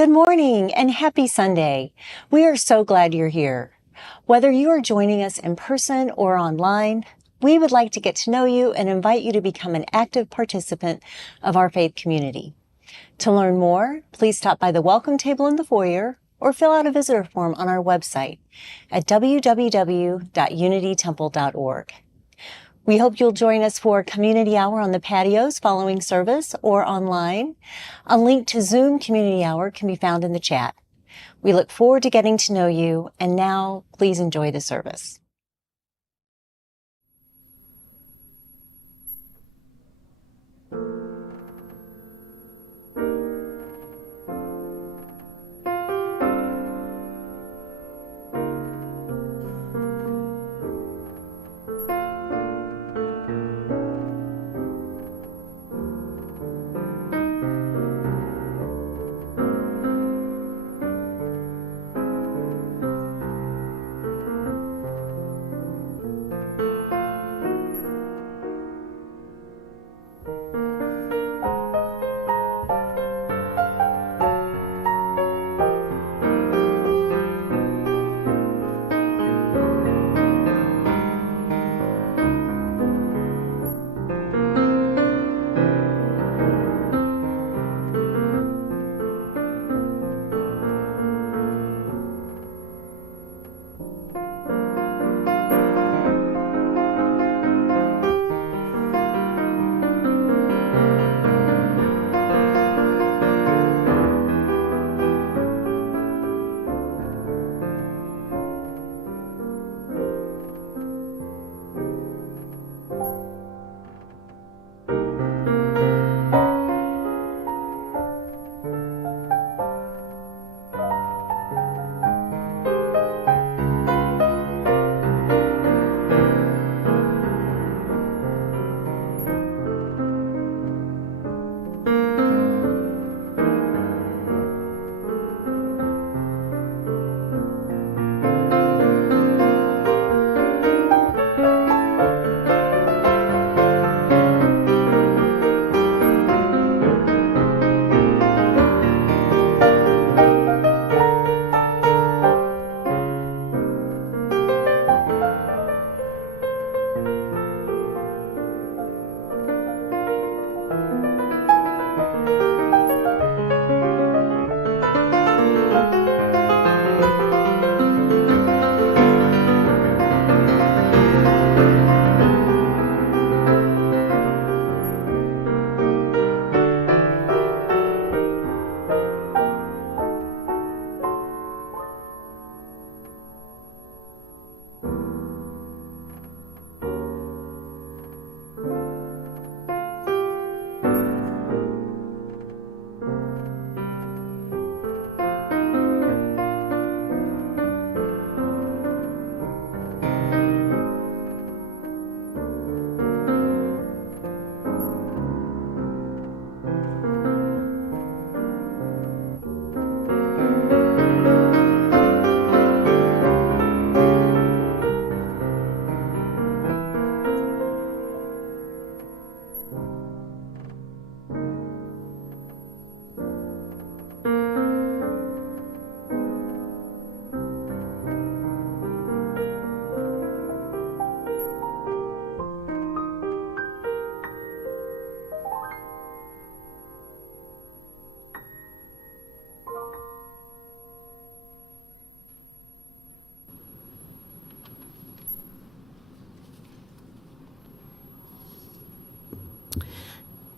Good morning and happy Sunday. We are so glad you're here. Whether you are joining us in person or online, we would like to get to know you and invite you to become an active participant of our faith community. To learn more, please stop by the welcome table in the foyer or fill out a visitor form on our website at www.unitytemple.org. We hope you'll join us for Community Hour on the patios following service or online. A link to Zoom Community Hour can be found in the chat. We look forward to getting to know you, and now please enjoy the service.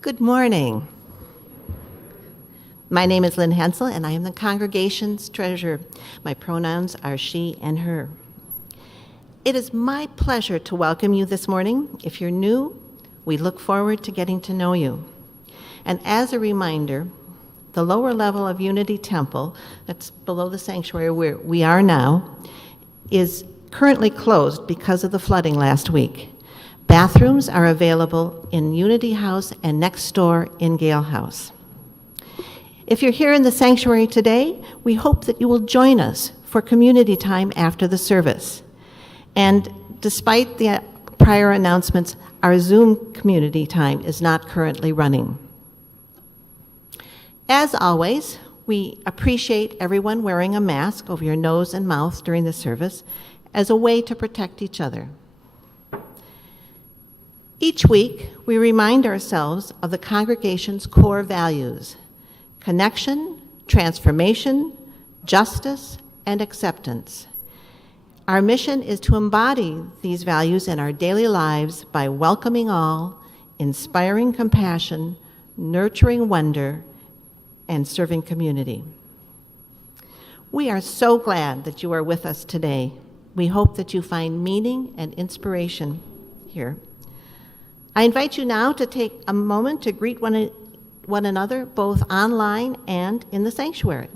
Good morning. My name is Lynn Hensel, and I am the congregation's treasurer. My pronouns are she and her. It is my pleasure to welcome you this morning. If you're new, we look forward to getting to know you. And as a reminder, the lower level of Unity Temple, that's below the sanctuary where we are now, is currently closed because of the flooding last week. Bathrooms are available in Unity House and next door in Gale House. If you're here in the sanctuary today, we hope that you will join us for community time after the service. And despite the prior announcements, our Zoom community time is not currently running. As always, we We appreciate everyone wearing a mask over your nose and mouth during the service as a way to protect each other. Each week, we remind ourselves of the congregation's core values: connection, transformation, justice, and acceptance. Our mission is to embody these values in our daily lives by welcoming all, inspiring compassion, nurturing wonder, and serving community. We are so glad that you are with us today. We hope that you find meaning and inspiration here. I invite you now to take a moment to greet one another, both online and in the sanctuary.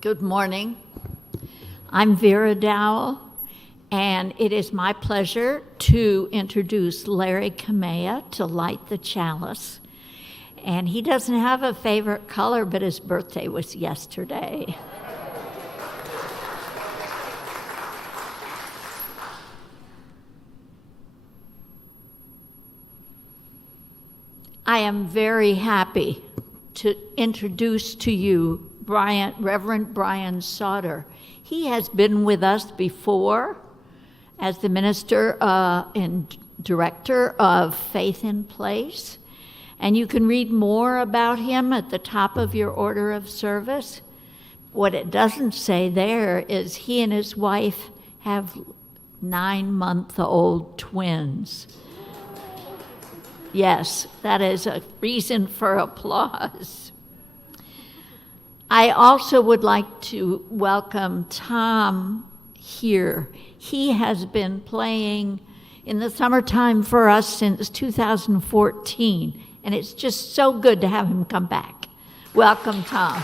Good morning. I'm Vera Dowell, and it is my pleasure to introduce Larry Kamea to light the chalice. And he doesn't have a favorite color, but his birthday was yesterday. I am very happy to introduce to you Reverend Brian Sauter. He has been with us before as the minister and director of Faith in Place, and you can read more about him at the top of your order of service. What it doesn't say there is he and his wife have 9-month-old twins. Yes, that is a reason for applause. I also would like to welcome Tom here. He has been playing in the summertime for us since 2014, and it's just so good to have him come back. Welcome, Tom.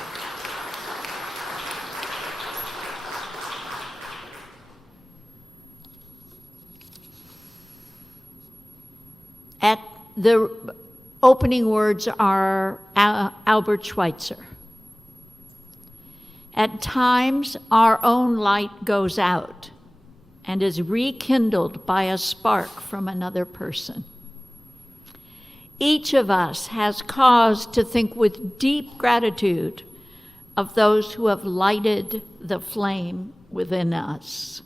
At the opening words are Albert Schweitzer. At times, our own light goes out and is rekindled by a spark from another person. Each of us has cause to think with deep gratitude of those who have lighted the flame within us.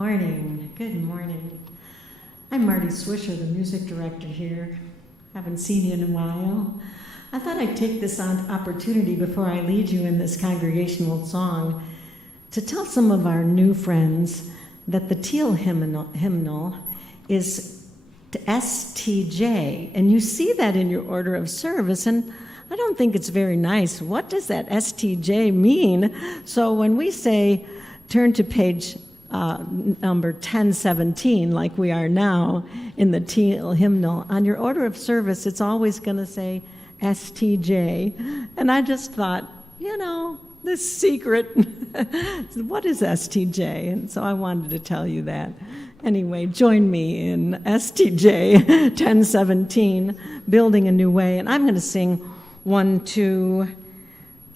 Morning. Good morning. I'm Marty Swisher, the music director here. Haven't seen you in a while. I thought I'd take this opportunity before I lead you in this congregational song to tell some of our new friends that the teal hymnal is to STJ, and you see that in your order of service, and I don't think it's very nice. What does that STJ mean? So when we say turn to page number 1017, like we are now in the teal hymnal, on your order of service, it's always going to say STJ. And I just thought, this secret, what is STJ? And so I wanted to tell you that. Anyway, join me in STJ 1017, Building a New Way. And I'm going to sing 1, 2,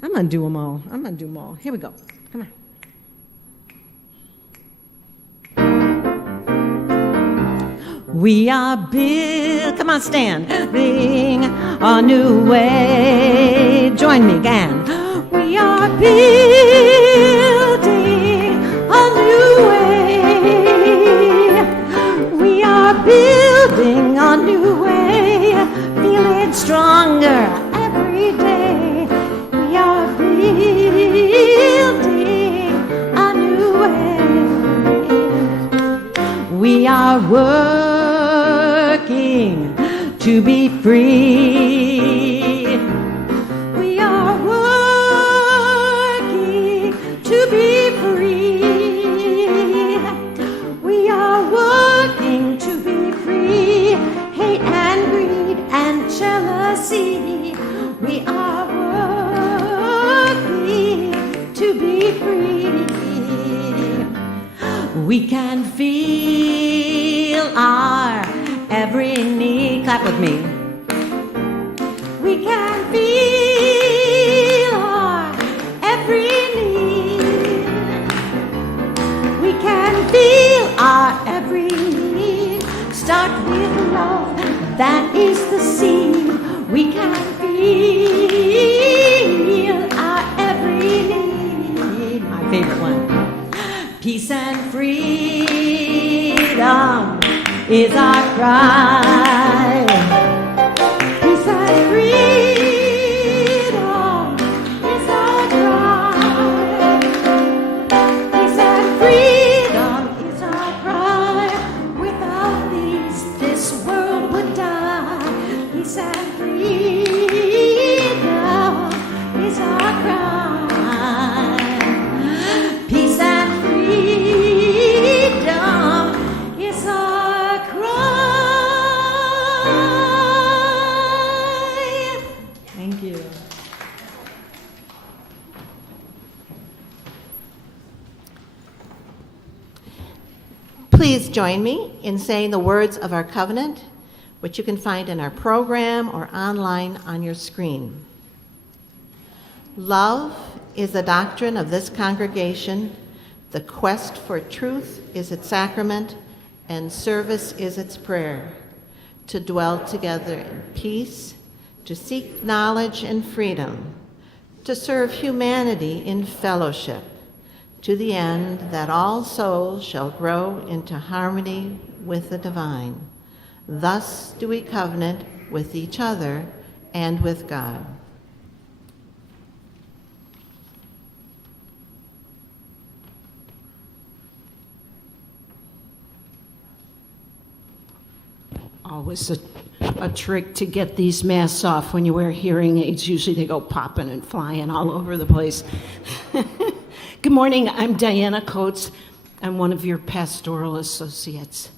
I'm going to do them all. Here we go. Come on. We are come on, stand, building a new way. Join me again. We are building a new way. We are building a new way, feeling stronger every day. We are building to be free. We are working to be free. We are working to be free. Hate and greed and jealousy. We are working to be free. We can feel our every need. Clap with me. We can feel our every need. We can feel our every need. Start with love, that is the seed. We can feel our every need. My favorite one. Peace and freedom is our cry. Peace and freedom is our cry. Peace and freedom is our cry. Without these, this world would die. Peace and freedom is our cry. Peace and freedom is our cry. Thank you. Please join me in saying the words of our covenant, which you can find in our program or online on your screen. Love is the doctrine of this congregation. The quest for truth is its sacrament, and service is its prayer. To dwell together in peace, to seek knowledge and freedom, to serve humanity in fellowship, to the end that all souls shall grow into harmony with the divine. Thus do we covenant with each other and with God. Always a trick to get these masks off when you wear hearing aids. Usually they go popping and flying all over the place. Good morning, I'm Diana Coates. I'm one of your pastoral associates.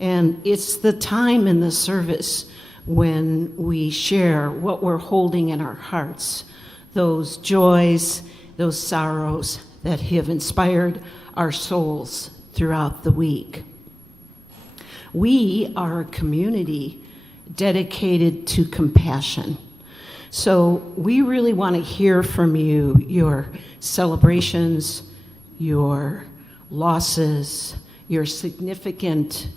And it's the time in the service when we share what we're holding in our hearts, those joys, those sorrows that have inspired our souls throughout the week. We are a community dedicated to compassion. So we really want to hear from you, your celebrations, your losses, your significant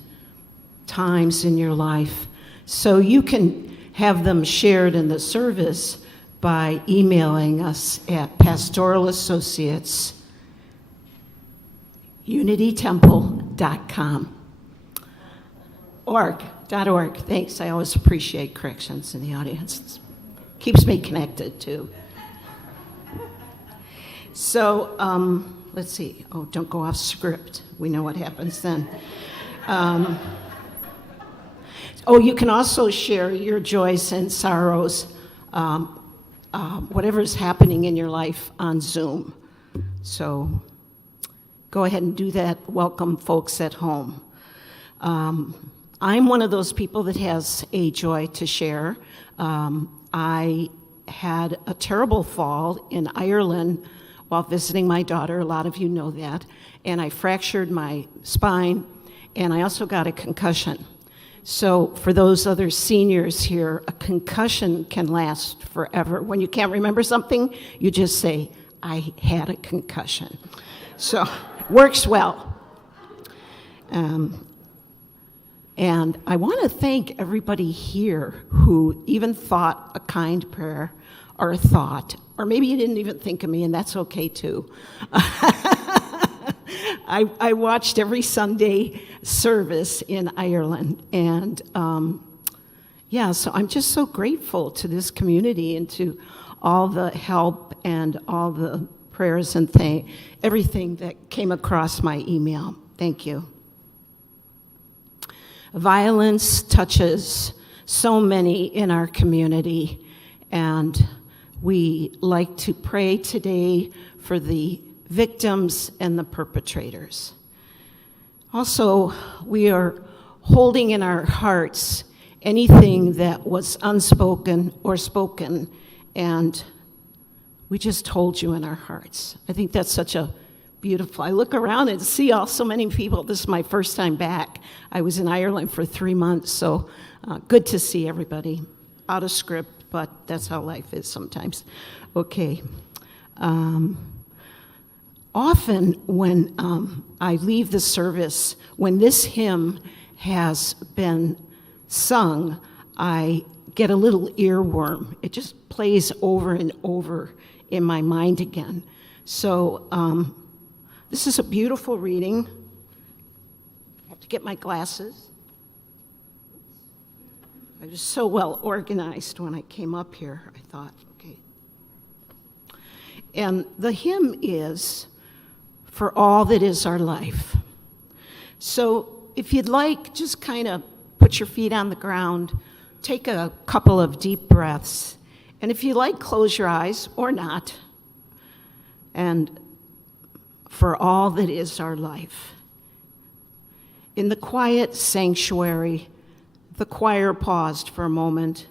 times in your life. So you can have them shared in the service by emailing us at pastoralassociates@unitytemple.com. .org. Thanks. I always appreciate corrections in the audience. Keeps me connected, too. So, let's see. Oh, don't go off script. We know what happens then. You can also share your joys and sorrows, whatever's happening in your life on Zoom. So, go ahead and do that. Welcome folks at home. I'm one of those people that has a joy to share. I had a terrible fall in Ireland while visiting my daughter. A lot of you know that. And I fractured my spine, and I also got a concussion. So for those other seniors here, a concussion can last forever. When you can't remember something, you just say, I had a concussion. So works well. And I want to thank everybody here who even thought a kind prayer or a thought, or maybe you didn't even think of me, and that's okay too. I watched every Sunday service in Ireland, and so I'm just so grateful to this community and to all the help and all the prayers and everything that came across my email. Thank you. Violence touches so many in our community, and we like to pray today for the victims and the perpetrators. Also, we are holding in our hearts anything that was unspoken or spoken, and we just hold you in our hearts. I think that's such a beautiful. I look around and see so many people. This is my first time back. I was in Ireland for 3 months, so good to see everybody. Out of script, but that's how life is sometimes. Okay. Often when I leave the service, when this hymn has been sung, I get a little earworm. It just plays over and over in my mind again. So this is a beautiful reading. I have to get my glasses. I was so well organized when I came up here, I thought, okay. And the hymn is "For All That Is Our Life." So if you'd like, just kind of put your feet on the ground, take a couple of deep breaths, and if you like, close your eyes or not. And for all that is our life. In the quiet sanctuary, the choir paused for a moment.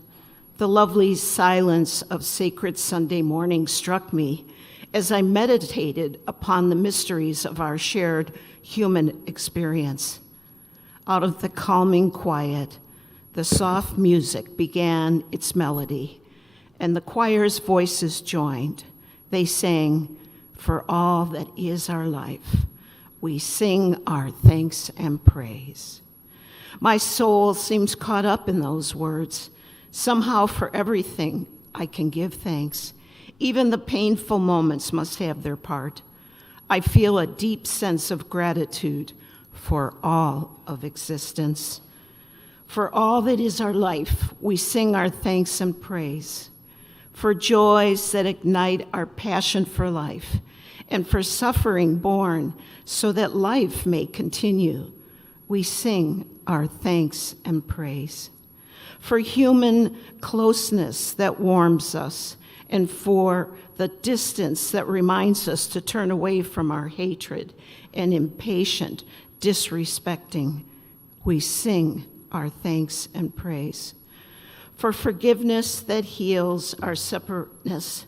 The lovely silence of sacred Sunday morning struck me as I meditated upon the mysteries of our shared human experience. Out of the calming quiet, the soft music began its melody, and the choir's voices joined. They sang, "For all that is our life, we sing our thanks and praise." My soul seems caught up in those words. Somehow for everything I can give thanks. Even the painful moments must have their part. I feel a deep sense of gratitude for all of existence. For all that is our life, we sing our thanks and praise. For joys that ignite our passion for life, and for suffering borne so that life may continue, we sing our thanks and praise. For human closeness that warms us, and for the distance that reminds us to turn away from our hatred and impatient disrespecting, we sing our thanks and praise. For forgiveness that heals our separateness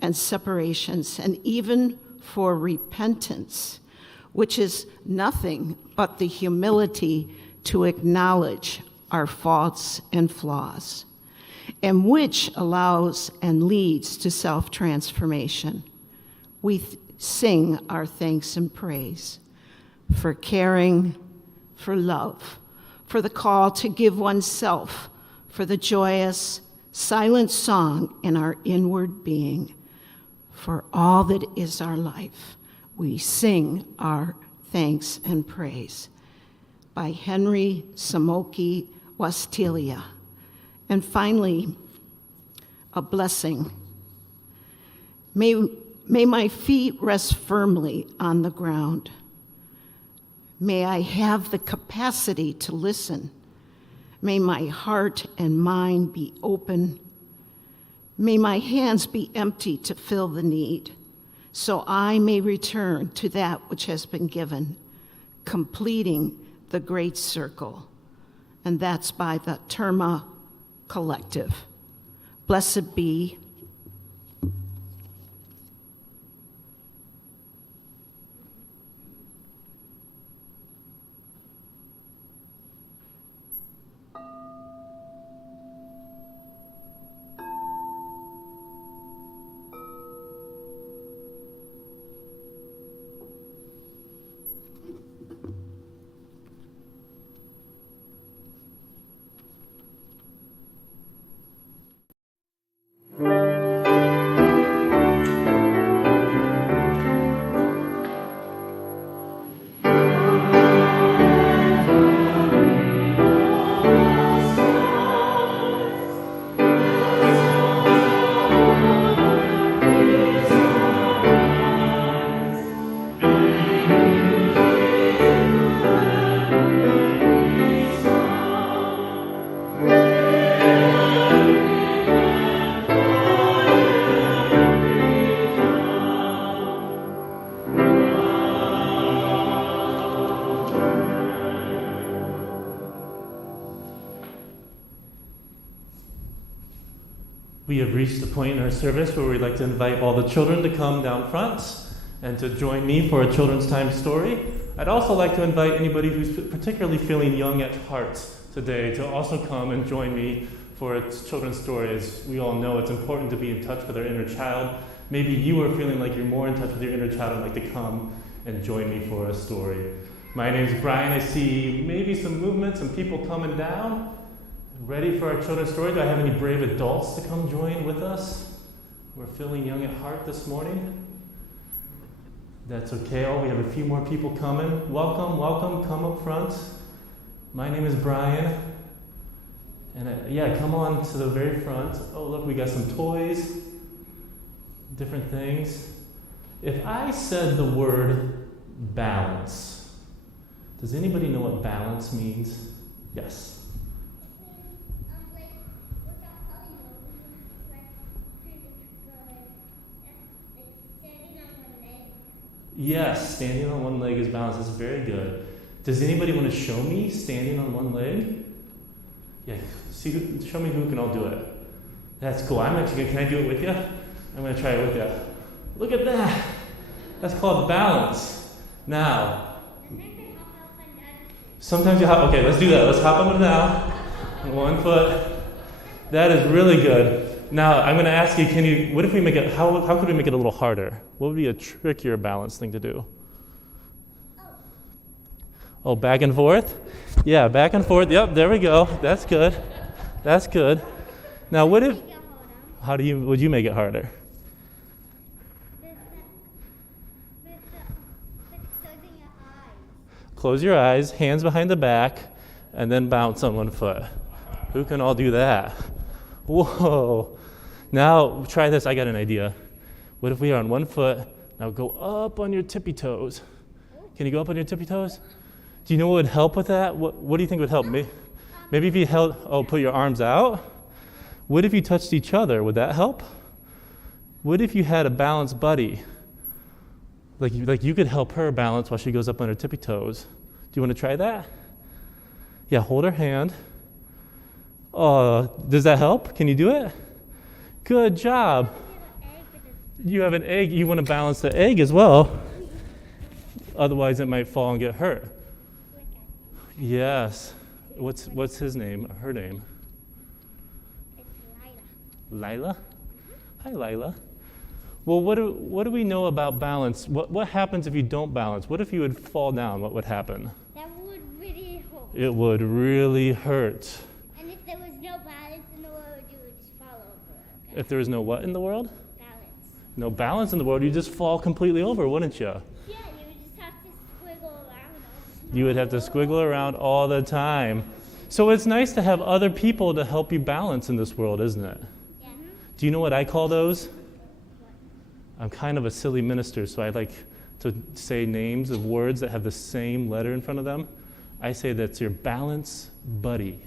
and separations, and even for repentance, which is nothing but the humility to acknowledge our faults and flaws, and which allows and leads to self-transformation. We sing our thanks and praise for caring, for love, for the call to give oneself, for the joyous, silent song in our inward being. For all that is our life, we sing our thanks and praise. By Henry Samoki Wastilia. And finally, a blessing. May my feet rest firmly on the ground. May I have the capacity to listen. May my heart and mind be open. May my hands be empty to fill the need, so I may return to that which has been given, completing the great circle. And that's by the Terma Collective. Blessed be. have reached the point in our service where we'd like to invite all the children to come down front and to join me for a children's time story. I'd also like to invite anybody who's particularly feeling young at heart today to also come and join me for a children's story. As we all know, it's important to be in touch with our inner child. Maybe you are feeling like you're more in touch with your inner child and like to come and join me for a story. My name's Brian. I see maybe some movement, some people coming down. Ready for our children's story? Do I have any brave adults to come join with us? We're feeling young at heart this morning. That's okay. Oh, we have a few more people coming. Welcome, welcome. Come up front. My name is Brian. And come on to the very front. Oh, look, we got some toys, different things. If I said the word balance, does anybody know what balance means? Yes. Yes, standing on one leg is balance. That's very good. Does anybody want to show me standing on one leg? Yeah, show me who can all do it. That's cool. I'm actually going to, can I do it with you? I'm going to try it with you. Look at that. That's called balance. Now, sometimes you hop, okay, let's do that. Let's hop up and down. 1 foot. That is really good. Now, I'm going to ask you, what if we make it, how could we make it a little harder? What would be a trickier balance thing to do? Oh, back and forth? Yeah, back and forth. Yep, there we go. That's good. That's good. Now, would you make it harder? Close your eyes, hands behind the back, and then bounce on 1 foot. Who can all do that? Whoa. Now, try this. I got an idea. What if we are on 1 foot? Now go up on your tippy toes. Can you go up on your tippy toes? Do you know what would help with that? What do you think would help me? Maybe if you put your arms out. What if you touched each other? Would that help? What if you had a balance buddy? Like you could help her balance while she goes up on her tippy toes. Do you want to try that? Yeah, hold her hand. Does that help? Can you do it? Good job. You have an egg. You want to balance the egg as well. Otherwise, it might fall and get hurt. Yes. What's his name? Her name? It's Lila. Lila? Hi, Lila. Well, what do we know about balance? What happens if you don't balance? What if you would fall down? What would happen? That would really hurt. It would really hurt. And if there was no balance in the world, you would just fall over. Okay? If there was no what in the world? Balance. No balance in the world, you'd just fall completely over, wouldn't you? Yeah, you would just have to squiggle around all the time. You would have to squiggle around all the time. So it's nice to have other people to help you balance in this world, isn't it? Yeah. Do you know what I call those? I'm kind of a silly minister, so I like to say names of words that have the same letter in front of them. I say that's your balance buddy.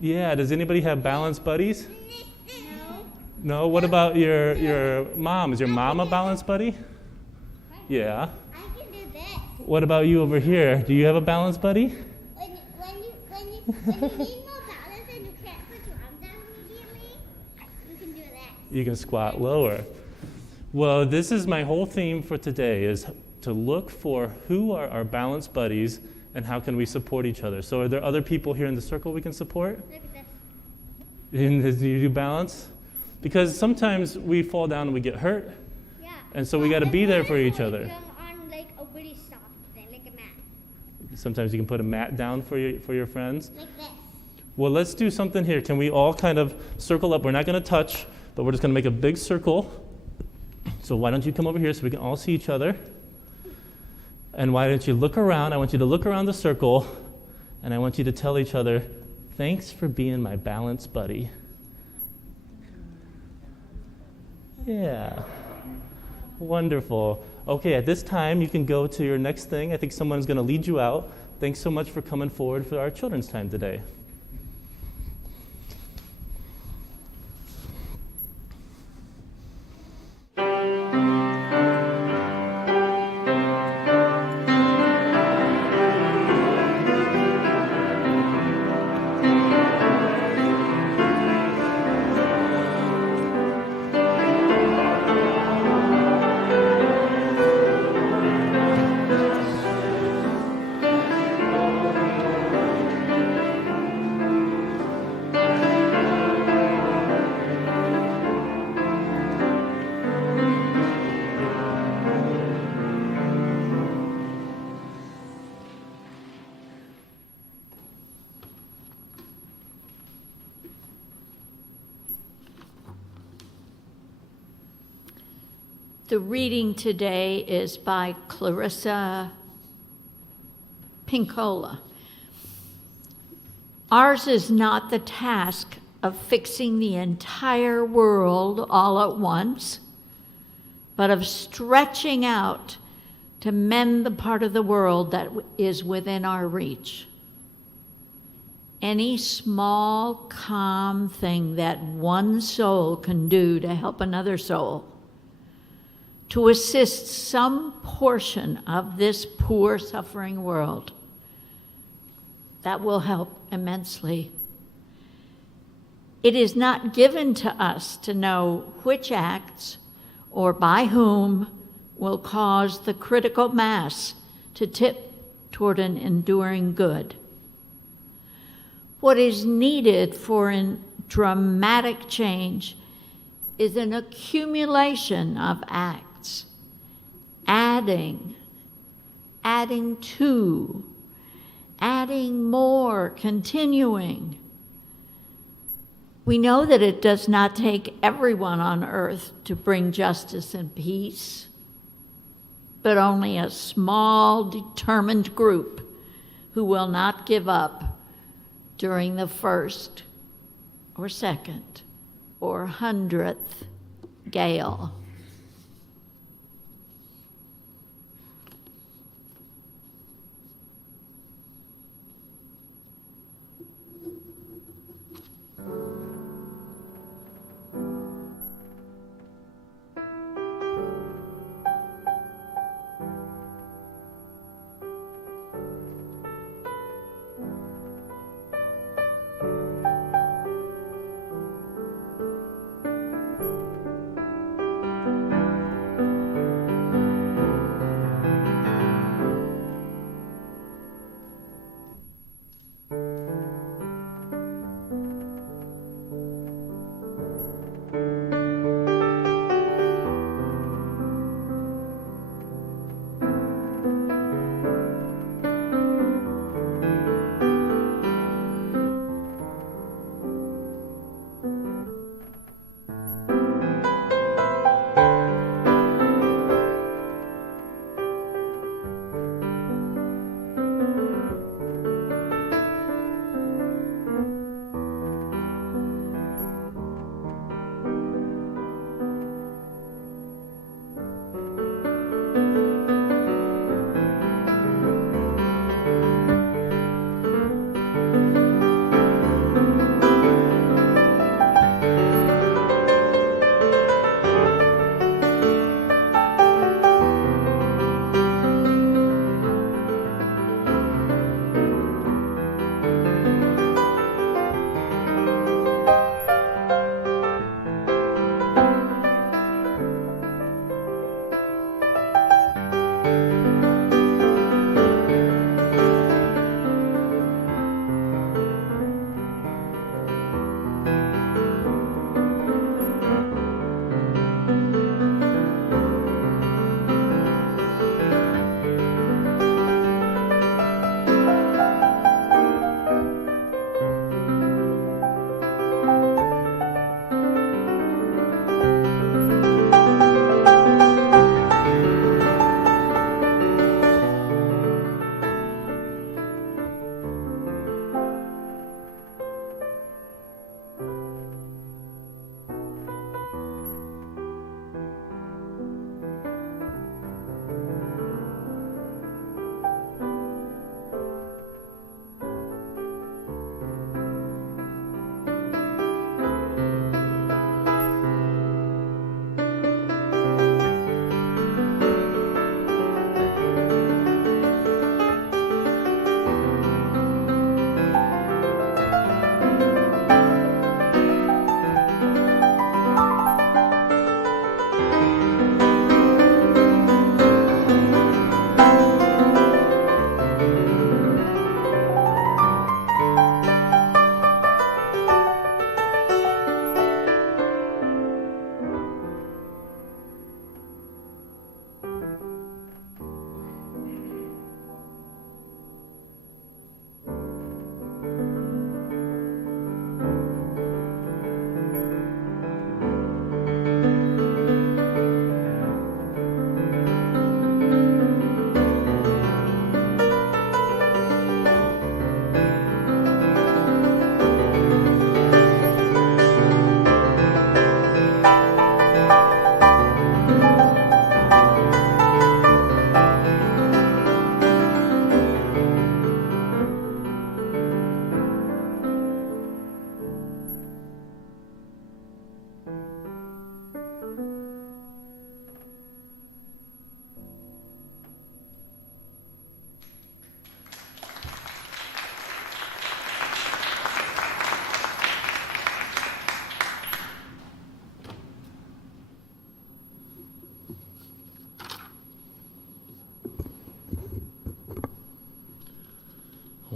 Yeah, does anybody have balance buddies? No. No? What about your mom? Is your mom a balance buddy? Yeah. I can do this. What about you over here? Do you have a balance buddy? When you need more balance and you can't put your arms down immediately, you can do that. You can squat lower. Well, this is my whole theme for today, is to look for who are our balance buddies and how can we support each other. So are there other people here in the circle we can support? Look at this. Do you do balance? Because sometimes we fall down and we get hurt, Yeah. and so we got to be there for each other. On like a really soft thing, like a mat. Sometimes you can put a mat down for your friends. Like this. Well, let's do something here. Can we all kind of circle up? We're not going to touch, but we're just going to make a big circle. So why don't you come over here so we can all see each other? And why don't you look around? I want you to look around the circle, and I want you to tell each other, thanks for being my balance buddy. Yeah. Wonderful. Okay, at this time, you can go to your next thing. I think someone's going to lead you out. Thanks so much for coming forward for our children's time today. The reading today is by Clarissa Pinkola. Ours is not the task of fixing the entire world all at once, but of stretching out to mend the part of the world that is within our reach. Any small, calm thing that one soul can do to help another soul, to assist some portion of this poor, suffering world, that will help immensely. It is not given to us to know which acts or by whom will cause the critical mass to tip toward an enduring good. What is needed for a dramatic change is an accumulation of acts, adding to, adding more, continuing. We know that it does not take everyone on earth to bring justice and peace, but only a small, determined group who will not give up during the first or second or 100th gale.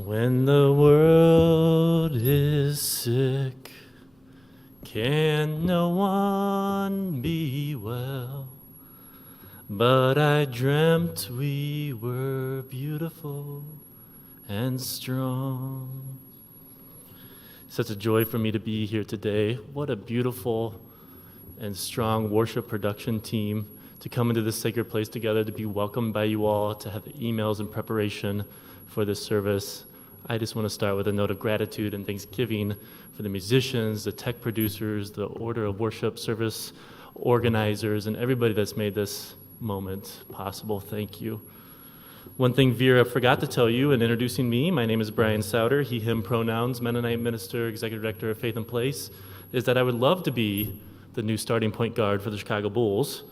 When the world is sick, can no one be well? But I dreamt we were beautiful and strong. Such a joy for me to be here today. What a beautiful and strong worship production team to come into this sacred place together, to be welcomed by you all, to have the emails in preparation for this service. I just want to start with a note of gratitude and thanksgiving for the musicians, the tech producers, the order of worship service organizers, and everybody that's made this moment possible. Thank you. One thing Vera forgot to tell you in introducing me, my name is Brian Souter, he, him pronouns, Mennonite minister, executive director of Faith and Place, is that I would love to be the new starting point guard for the Chicago Bulls.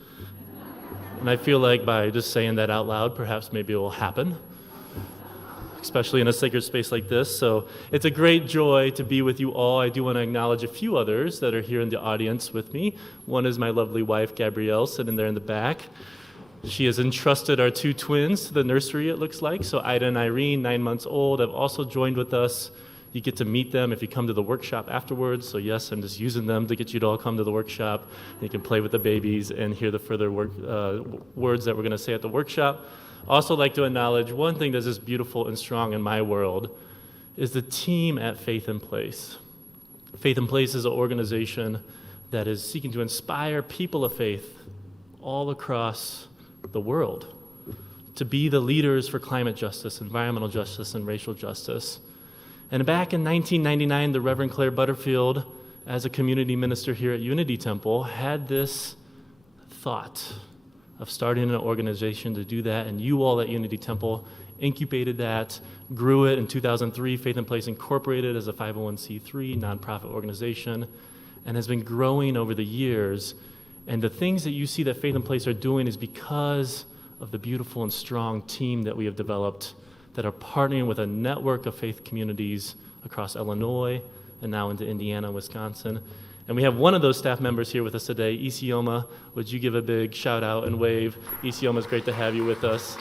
And I feel like by just saying that out loud, perhaps maybe it will happen, especially in a sacred space like this. So it's a great joy to be with you all. I do want to acknowledge a few others that are here in the audience with me. One is my lovely wife, Gabrielle, sitting there in the back. She has entrusted our two twins to the nursery, it looks like. So Ida and Irene, 9 months old, have also joined with us. You get to meet them if you come to the workshop afterwards. So yes, I'm just using them to get you to all come to the workshop. You can play with the babies and hear the further words that we're going to say at the workshop. Also like to acknowledge one thing that's just beautiful and strong in my world is the team at Faith and Place. Faith and Place is an organization that is seeking to inspire people of faith all across the world to be the leaders for climate justice, environmental justice, and racial justice. And back in 1999, the Reverend Claire Butterfield, as a community minister here at Unity Temple, had this thought of starting an organization to do that, and you all at Unity Temple incubated that, grew it in 2003, Faith and Place Incorporated as a 501c3 nonprofit organization, and has been growing over the years. And the things that you see that Faith and Place are doing is because of the beautiful and strong team that we have developed that are partnering with a network of faith communities across Illinois and now into Indiana, Wisconsin. And we have one of those staff members here with us today, Isioma. Would you give a big shout out and wave? Isioma, it's great to have you with us.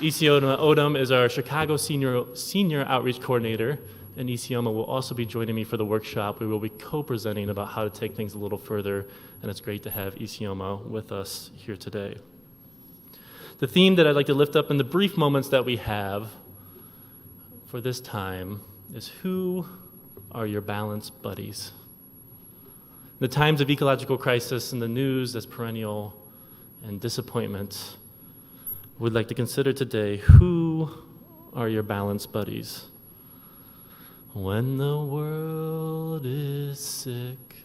Isioma Odom is our Chicago Senior Outreach Coordinator, and Isioma will also be joining me for the workshop. We will be co-presenting about how to take things a little further, and it's great to have Isioma with us here today. The theme that I'd like to lift up in the brief moments that we have for this time is, who are your balanced buddies? In the times of ecological crisis and the news that's perennial and disappointment, we'd like to consider today, who are your balanced buddies? When the world is sick,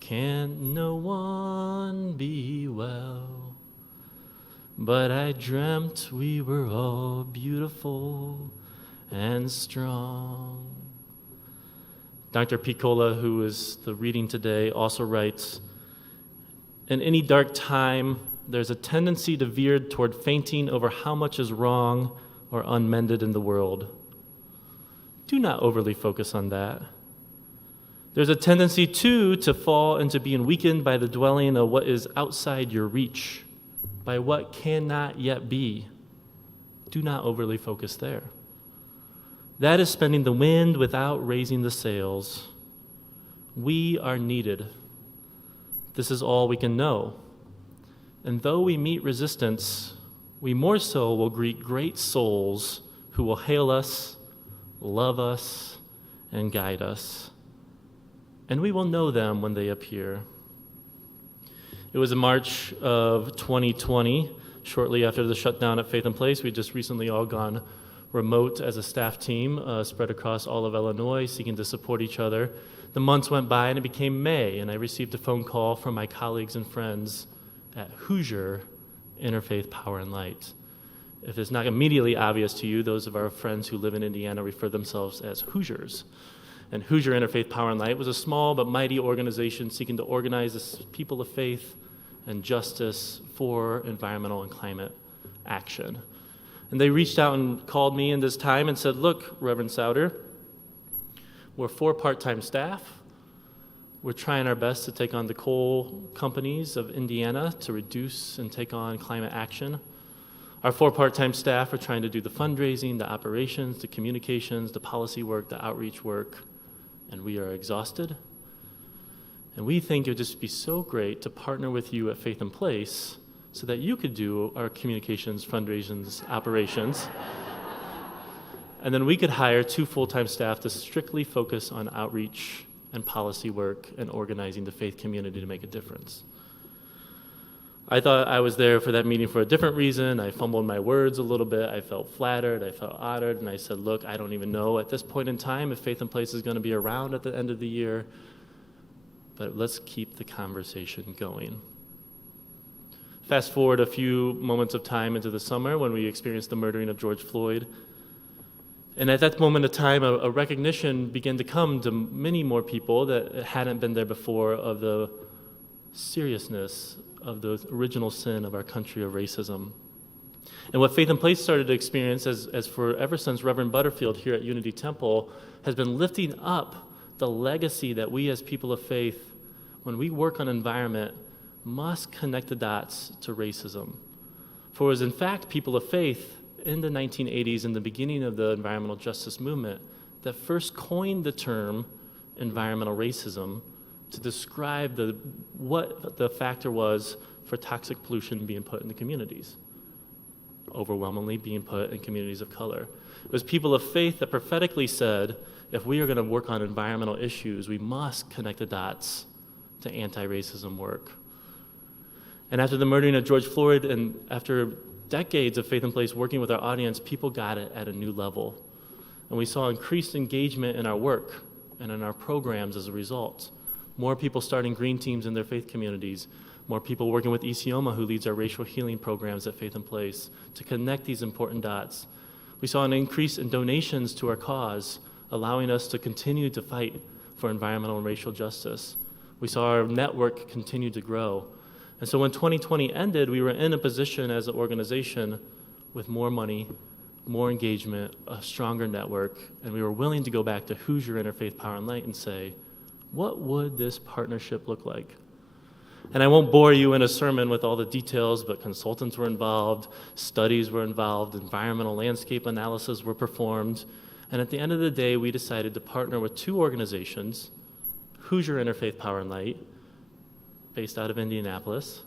can't no one be well? But I dreamt we were all beautiful and strong. Dr. Piccola, who is the reading today, also writes, in any dark time, there's a tendency to veer toward fainting over how much is wrong or unmended in the world. Do not overly focus on that. There's a tendency, too, to fall into being weakened by the dwelling of what is outside your reach, by what cannot yet be. Do not overly focus there. That is spending the wind without raising the sails. We are needed. This is all we can know. And though we meet resistance, we more so will greet great souls who will hail us, love us, and guide us. And we will know them when they appear. It was in March of 2020, shortly after the shutdown at Faith and Place. We'd just recently all gone remote as a staff team, spread across all of Illinois, seeking to support each other. The months went by and it became May, and I received a phone call from my colleagues and friends at Hoosier Interfaith Power and Light. If it's not immediately obvious to you, those of our friends who live in Indiana refer themselves as Hoosiers. And Hoosier Interfaith Power and Light was a small but mighty organization seeking to organize the people of faith and justice for environmental and climate action. And they reached out and called me in this time and said, look, Reverend Souter, we're 4 part-time staff. We're trying our best to take on the coal companies of Indiana to reduce and take on climate action. Our 4 part-time staff are trying to do the fundraising, the operations, the communications, the policy work, the outreach work, and we are exhausted. And we think it would just be so great to partner with you at Faith and Place so that you could do our communications, fundraisings, operations. And then we could hire 2 full-time staff to strictly focus on outreach and policy work and organizing the faith community to make a difference. I thought I was there for that meeting for a different reason. I fumbled my words a little bit. I felt flattered. I felt honored. And I said, look, I don't even know at this point in time if Faith and Place is going to be around at the end of the year. But let's keep the conversation going. Fast forward a few moments of time into the summer when we experienced the murdering of George Floyd. And at that moment of time, a recognition began to come to many more people that hadn't been there before of the seriousness of the original sin of our country of racism. And what Faith and Place started to experience as for ever since Reverend Butterfield here at Unity Temple has been lifting up the legacy that we as people of faith, when we work on environment, must connect the dots to racism. For it was in fact people of faith in the 1980s and the beginning of the environmental justice movement that first coined the term environmental racism to describe what the factor was for toxic pollution being put into communities, overwhelmingly being put in communities of color. It was people of faith that prophetically said, if we are going to work on environmental issues, we must connect the dots to anti-racism work. And after the murdering of George Floyd and after decades of Faith and Place working with our audience, people got it at a new level. And we saw increased engagement in our work and in our programs as a result. More people starting green teams in their faith communities, more people working with Isioma, who leads our racial healing programs at Faith and Place, to connect these important dots. We saw an increase in donations to our cause, allowing us to continue to fight for environmental and racial justice. We saw our network continue to grow. And so when 2020 ended, we were in a position as an organization with more money, more engagement, a stronger network, and we were willing to go back to Hoosier Interfaith Power and Light and say, what would this partnership look like? And I won't bore you in a sermon with all the details, but consultants were involved, studies were involved, environmental landscape analysis were performed, and at the end of the day, we decided to partner with 2 organizations, Hoosier Interfaith Power and Light, based out of Indianapolis,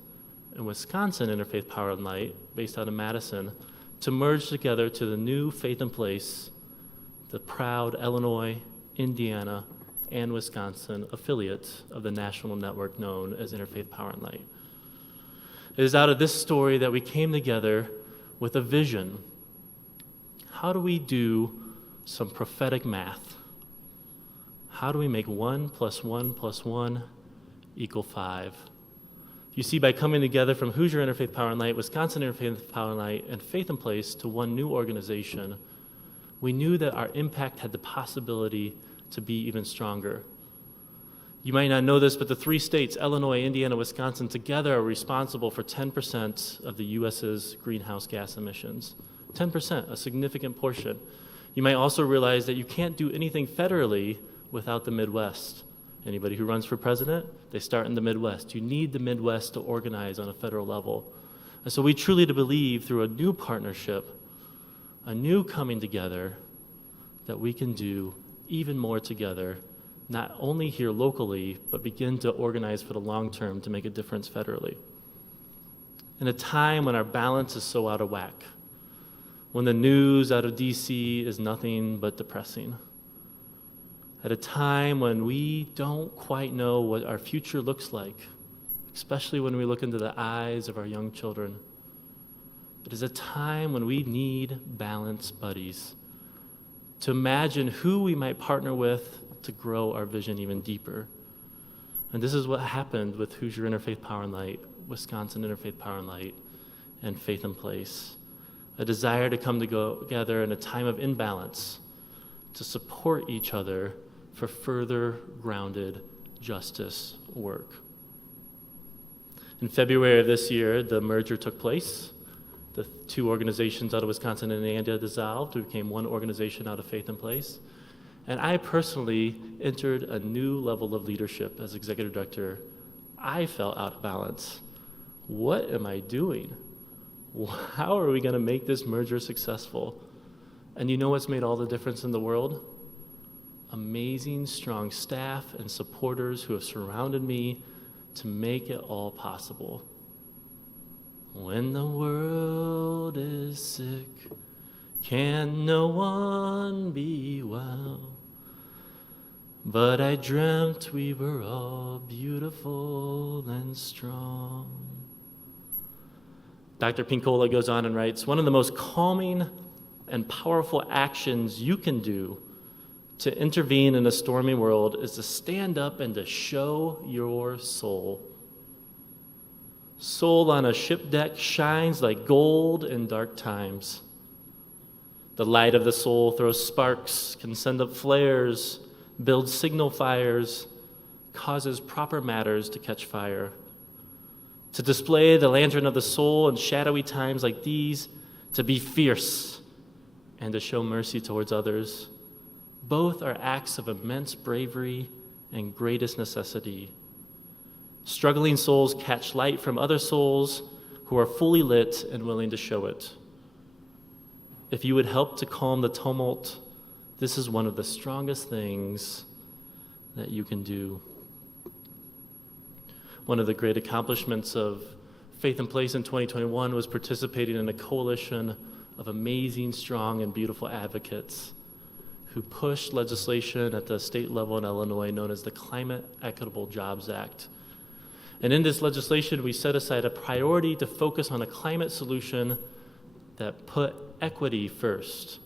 and Wisconsin Interfaith Power and Light, based out of Madison, to merge together to the new Faith and Place, the proud Illinois, Indiana, and Wisconsin affiliate of the national network known as Interfaith Power and Light. It is out of this story that we came together with a vision. How do we do some prophetic math? How do we make 1 + 1 + 1 = 5? You see, by coming together from Hoosier Interfaith Power and Light, Wisconsin Interfaith Power and Light, and Faith and Place to one new organization, we knew that our impact had the possibility to be even stronger. You might not know this, but the 3 states, Illinois, Indiana, Wisconsin, together are responsible for 10% of the U.S.'s greenhouse gas emissions. 10%, a significant portion. You might also realize that you can't do anything federally without the Midwest. Anybody who runs for president, they start in the Midwest. You need the Midwest to organize on a federal level. And so we truly believe through a new partnership, a new coming together, that we can do even more together, not only here locally, but begin to organize for the long term to make a difference federally. In a time when our balance is so out of whack, when the news out of DC is nothing but depressing, at a time when we don't quite know what our future looks like, especially when we look into the eyes of our young children, it is a time when we need balance buddies to imagine who we might partner with to grow our vision even deeper. And this is what happened with Hoosier Interfaith Power and Light, Wisconsin Interfaith Power and Light, and Faith and Place. A desire to come together in a time of imbalance to support each other for further grounded justice work. In February of this year, the merger took place. The 2 organizations out of Wisconsin and Indiana dissolved. We became one organization out of Faith and Place. And I personally entered a new level of leadership as executive director. I felt out of balance. What am I doing? How are we going to make this merger successful? And you know what's made all the difference in the world? Amazing, strong staff and supporters who have surrounded me to make it all possible. When the world is sick, can no one be well? But I dreamt we were all beautiful and strong. Dr. Pinkola goes on and writes, one of the most calming and powerful actions you can do to intervene in a stormy world is to stand up and to show your soul. Soul on a ship deck shines like gold in dark times. The light of the soul throws sparks, can send up flares, builds signal fires, causes proper matters to catch fire. To display the lantern of the soul in shadowy times like these, to be fierce and to show mercy towards others. Both are acts of immense bravery and greatest necessity. Struggling souls catch light from other souls who are fully lit and willing to show it. If you would help to calm the tumult, this is one of the strongest things that you can do. One of the great accomplishments of Faith in Place in 2021 was participating in a coalition of amazing, strong, and beautiful advocates who pushed legislation at the state level in Illinois known as the Climate Equitable Jobs Act. And in this legislation, we set aside a priority to focus on a climate solution that put equity first,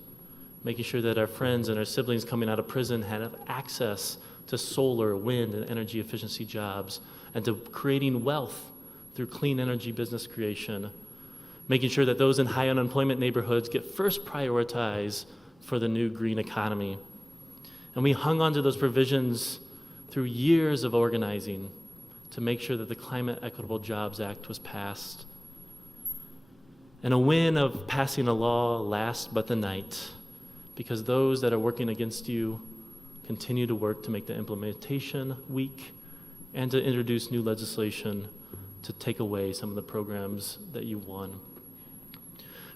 making sure that our friends and our siblings coming out of prison have access to solar, wind, and energy efficiency jobs, and to creating wealth through clean energy business creation, making sure that those in high unemployment neighborhoods get first prioritized for the new green economy. And we hung on to those provisions through years of organizing to make sure that the Climate Equitable Jobs Act was passed. And a win of passing a law lasts but the night, because those that are working against you continue to work to make the implementation weak and to introduce new legislation to take away some of the programs that you won.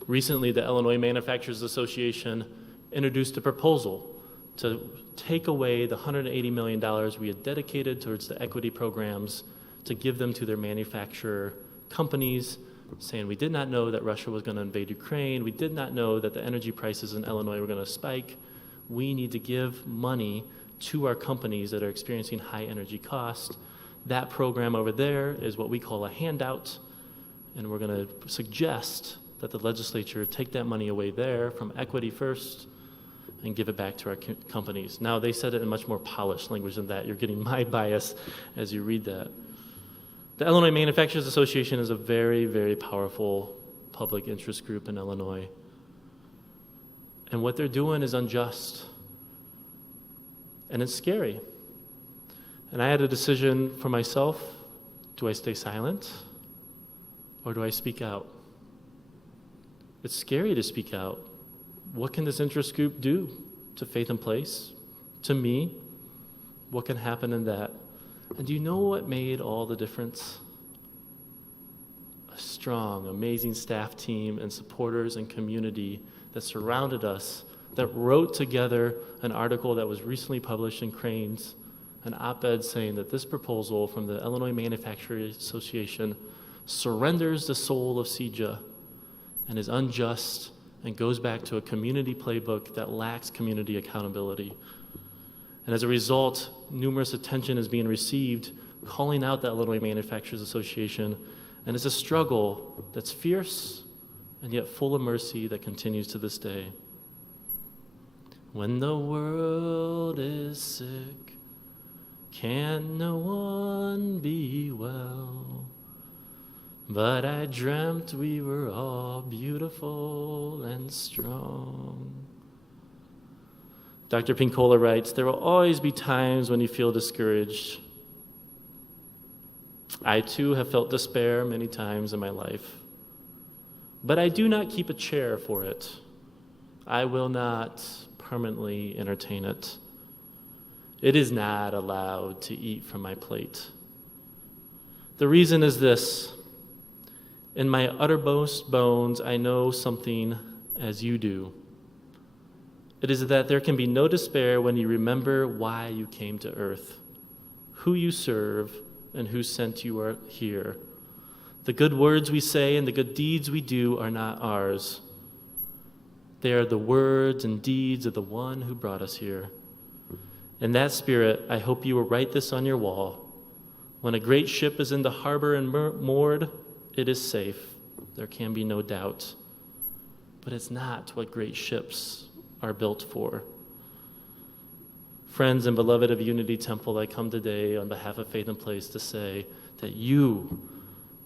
Recently, the Illinois Manufacturers Association introduced a proposal to take away the $180 million we had dedicated towards the equity programs, to give them to their manufacturer companies, saying we did not know that Russia was going to invade Ukraine, we did not know that the energy prices in Illinois were going to spike. We need to give money to our companies that are experiencing high energy costs. That program over there is what we call a handout, and we're going to suggest that the legislature take that money away there from equity first and give it back to our companies. Now, they said it in much more polished language than that. You're getting my bias as you read that. The Illinois Manufacturers Association is a very, very powerful public interest group in Illinois. And what they're doing is unjust. And it's scary. And I had a decision for myself. Do I stay silent or do I speak out? It's scary to speak out. What can this interest group do to Faith in Place, to me? What can happen in that? And do you know what made all the difference? A strong, amazing staff team and supporters and community that surrounded us, that wrote together an article that was recently published in Cranes, an op-ed saying that this proposal from the Illinois Manufacturers Association surrenders the soul of CEJA and is unjust and goes back to a community playbook that lacks community accountability. And as a result, numerous attention is being received calling out the Illinois Manufacturers Association, and it's a struggle that's fierce and yet full of mercy that continues to this day. When the world is sick, can no one be well? But I dreamt we were all beautiful and strong. Dr. Pinkola writes, there will always be times when you feel discouraged. I too have felt despair many times in my life. But I do not keep a chair for it. I will not permanently entertain it. It is not allowed to eat from my plate. The reason is this: In my uttermost bones, I know something as you do. It is that there can be no despair when you remember why you came to earth, who you serve, and who sent you here. The good words we say and the good deeds we do are not ours. They are the words and deeds of the one who brought us here. In that spirit, I hope you will write this on your wall. When a great ship is in the harbor and moored, it is safe. There can be no doubt. But it's not what great ships are built for. Friends and beloved of Unity Temple, I come today on behalf of Faith and Place to say that you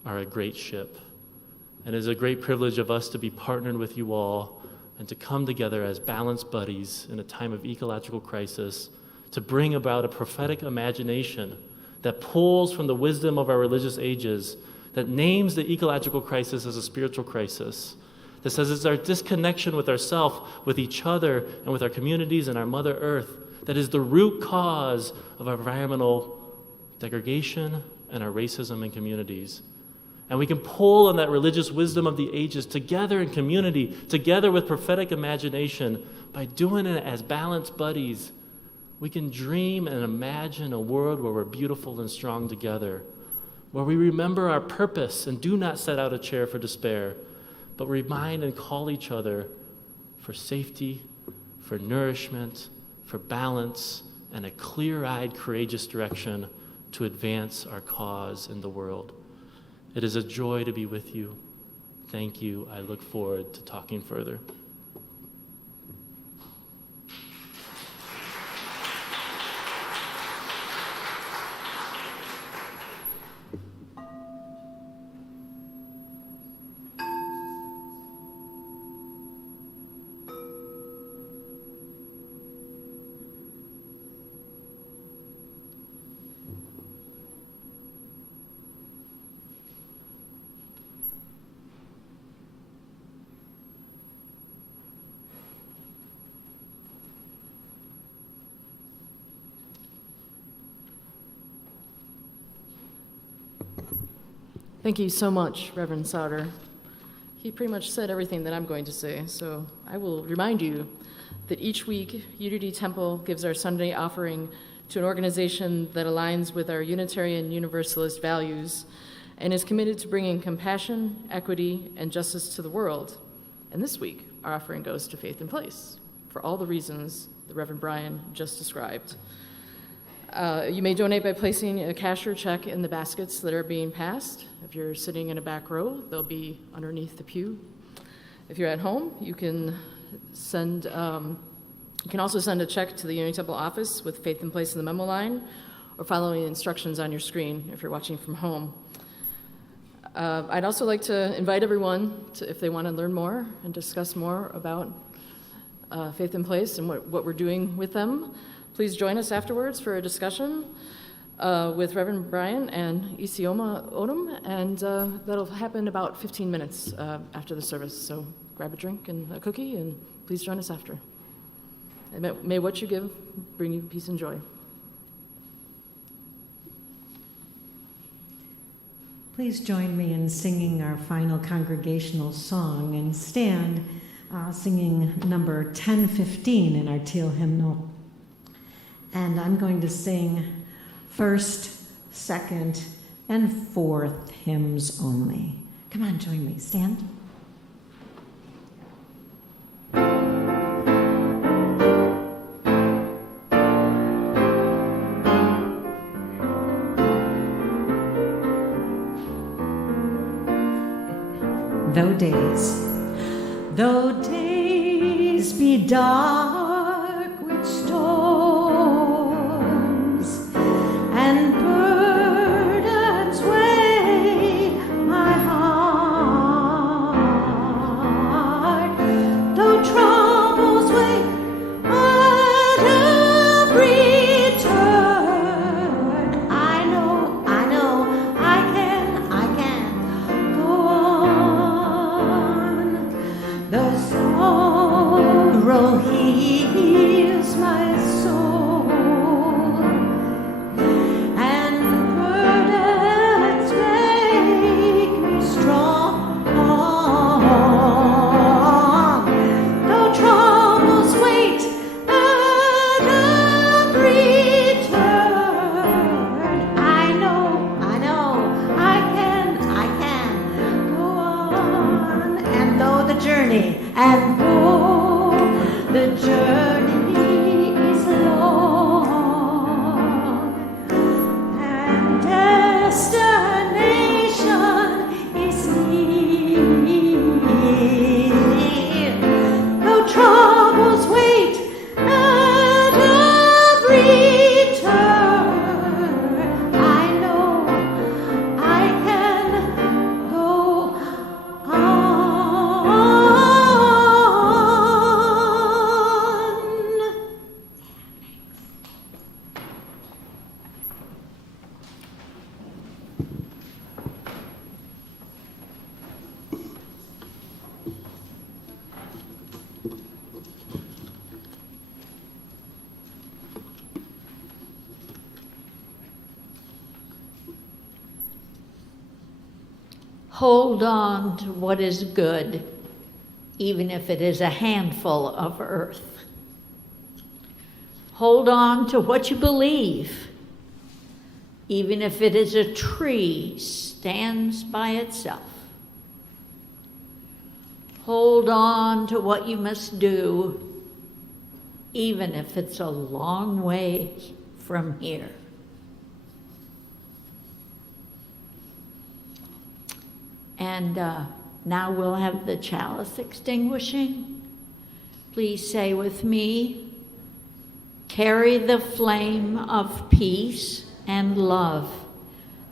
are a great ship. And it is a great privilege of us to be partnered with you all and to come together as balanced buddies in a time of ecological crisis to bring about a prophetic imagination that pulls from the wisdom of our religious ages, that names the ecological crisis as a spiritual crisis, that says it's our disconnection with ourselves, with each other, and with our communities and our Mother Earth that is the root cause of our environmental degradation and our racism in communities. And we can pull on that religious wisdom of the ages together in community, together with prophetic imagination. By doing it as balanced buddies, we can dream and imagine a world where we're beautiful and strong together, where we remember our purpose and do not set out a chair for despair, but remind and call each other for safety, for nourishment, for balance, and a clear-eyed, courageous direction to advance our cause in the world. It is a joy to be with you. Thank you. I look forward to talking further. Thank you so much, Reverend Sauter. He pretty much said everything that I'm going to say, so I will remind you that each week, Unity Temple gives our Sunday offering to an organization that aligns with our Unitarian Universalist values and is committed to bringing compassion, equity, and justice to the world. And this week, our offering goes to Faith and Place for all the reasons that Reverend Brian just described. You may donate by placing a cash or check in the baskets that are being passed. If you're sitting in a back row, they'll be underneath the pew. If you're at home, you can send. You can also send a check to the Unity Temple office with Faith and Place in the memo line, or following the instructions on your screen if you're watching from home. I'd also like to invite everyone to, if they want to learn more and discuss more about Faith and Place and what we're doing with them. Please join us afterwards for a discussion with Reverend Brian and Isioma Odom, and that'll happen about 15 minutes after the service. So grab a drink and a cookie, and please join us after. And may what you give bring you peace and joy. Please join me in singing our final congregational song and stand singing number 1015 in our teal hymnal. And I'm going to sing first, second, and fourth hymns only. Come on, join me. Stand. Though days be dark with storms and burdens weigh my heart, though troubles weigh at every turn, I know I can go on. The sorrow he journey, and though the journey is long and destination is near, though troubles wait at every turn, I know I can go on. Hold on to what is good, even if it is a handful of earth. Hold on to what you believe, even if it is a tree stands by itself. Hold on to what you must do, even if it's a long way from here. And now we'll have the chalice extinguishing. Please say with me, carry the flame of peace and love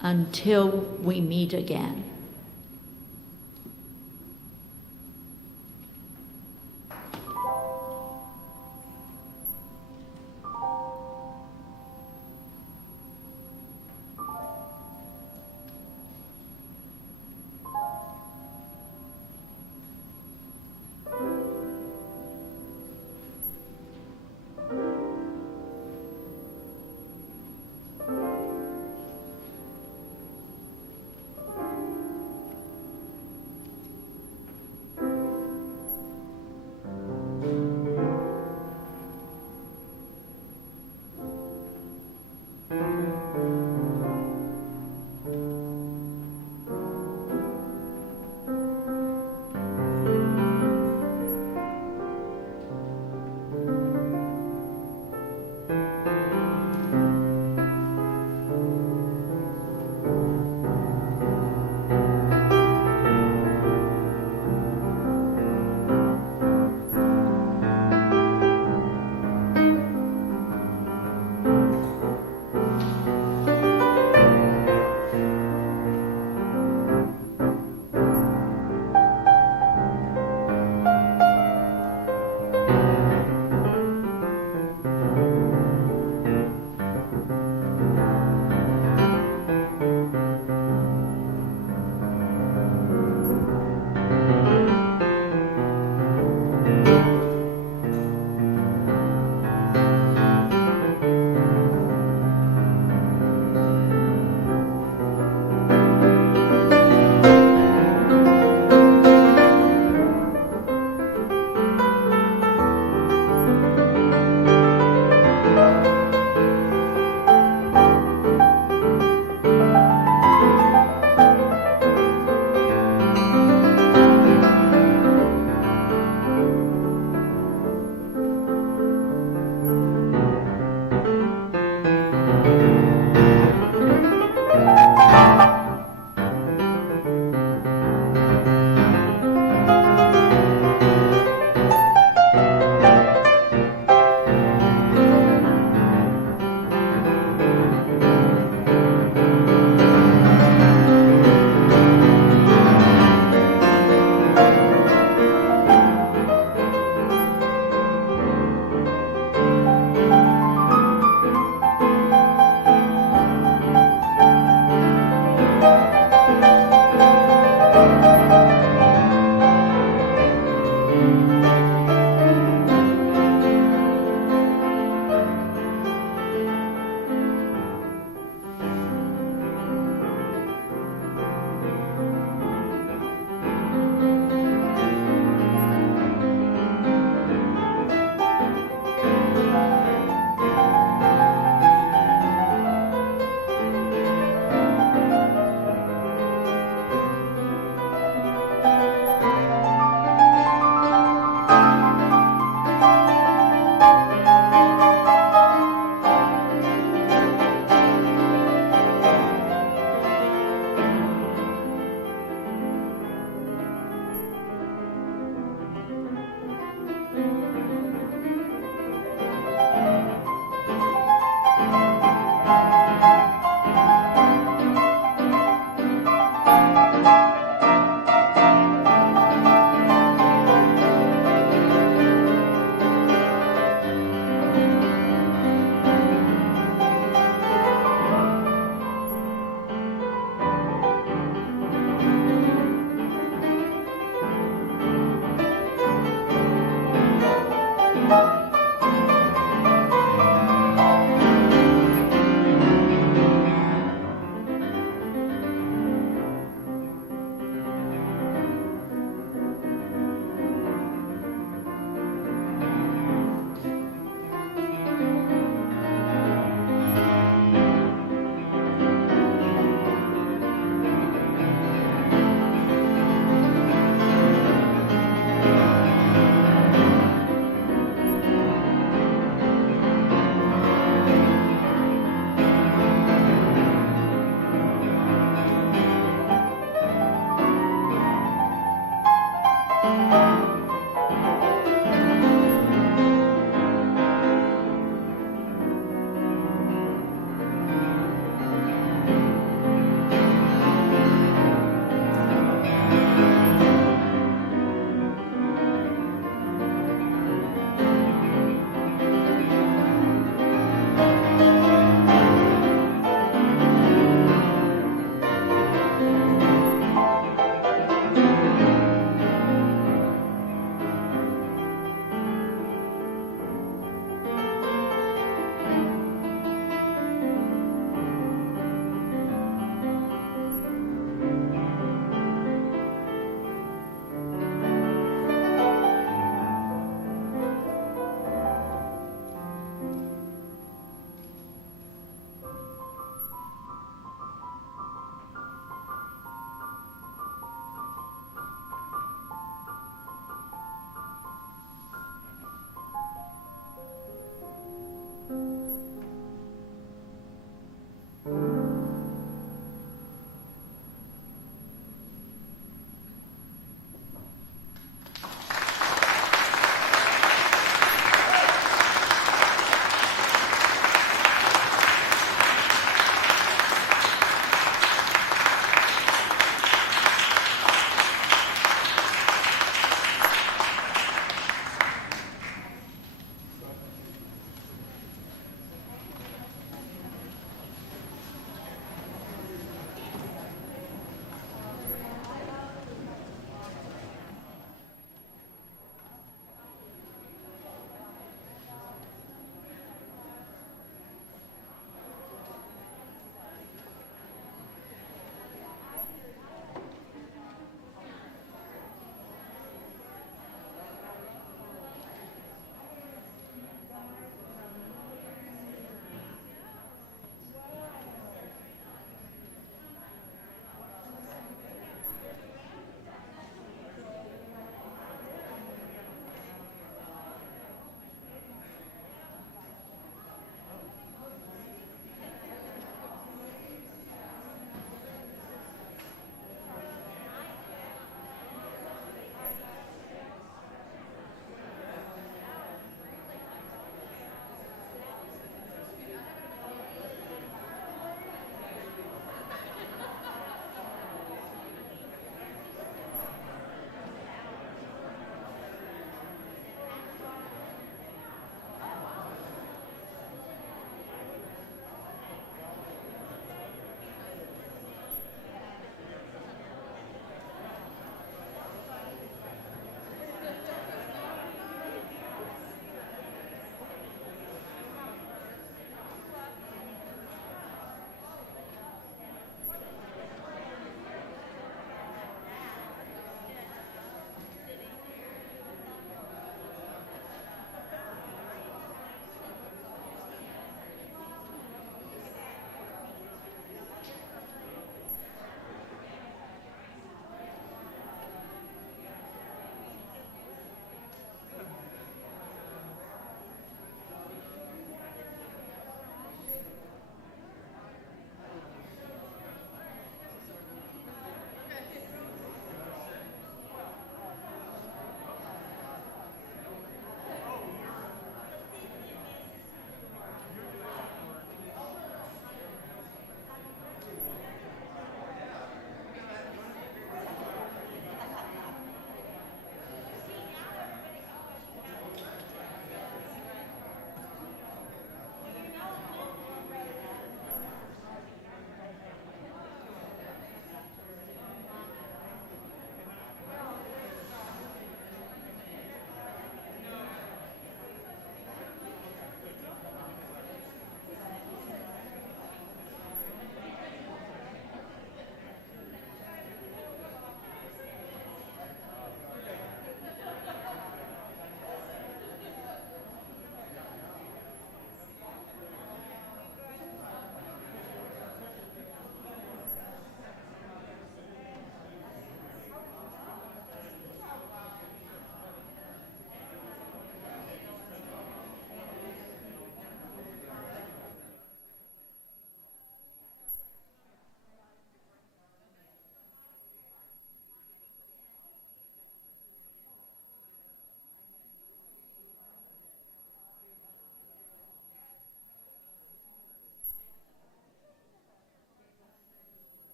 until we meet again.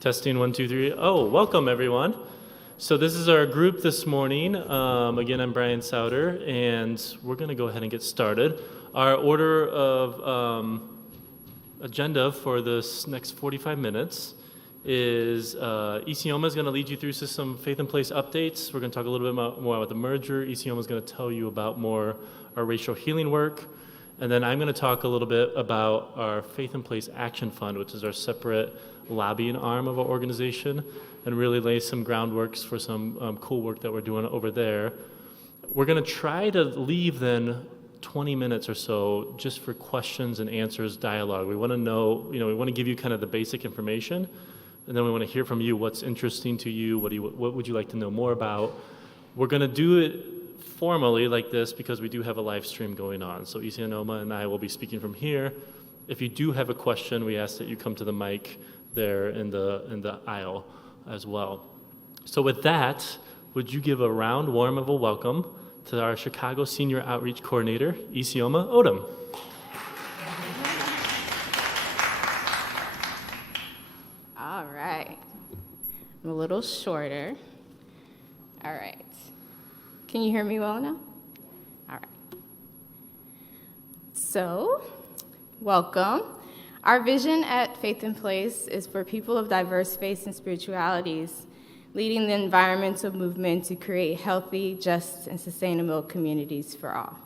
Testing 1, 2, 3. Oh, welcome everyone. So this is our group this morning. Again, I'm Brian Souter, and we're going to go ahead and get started. Our order of agenda for this next 45 minutes is ECOMA is going to lead you through some Faith in Place updates. We're going to talk a little bit more about the merger. ECOMA is going to tell you about more our racial healing work. And then I'm going to talk a little bit about our Faith in Place Action Fund, which is our separate lobbying arm of our organization, and really lay some groundworks for some cool work that we're doing over there. We're going to try to leave then 20 minutes or so just for questions and answers dialogue. We want to know, we want to give you kind of the basic information, and then we want to hear from you what's interesting to you, what would you like to know more about. We're going to do it formally like this because we do have a live stream going on. So ECOMA and I will be speaking from here. If you do have a question, we ask that you come to the mic there in the aisle as well. So with that, would you give a round warm of a welcome to our Chicago Senior Outreach Coordinator, Isioma Odom. All right. I'm a little shorter. All right. Can you hear me well now? All right. So, welcome. Our vision at Faith in Place is for people of diverse faiths and spiritualities, leading the environmental movement to create healthy, just, and sustainable communities for all.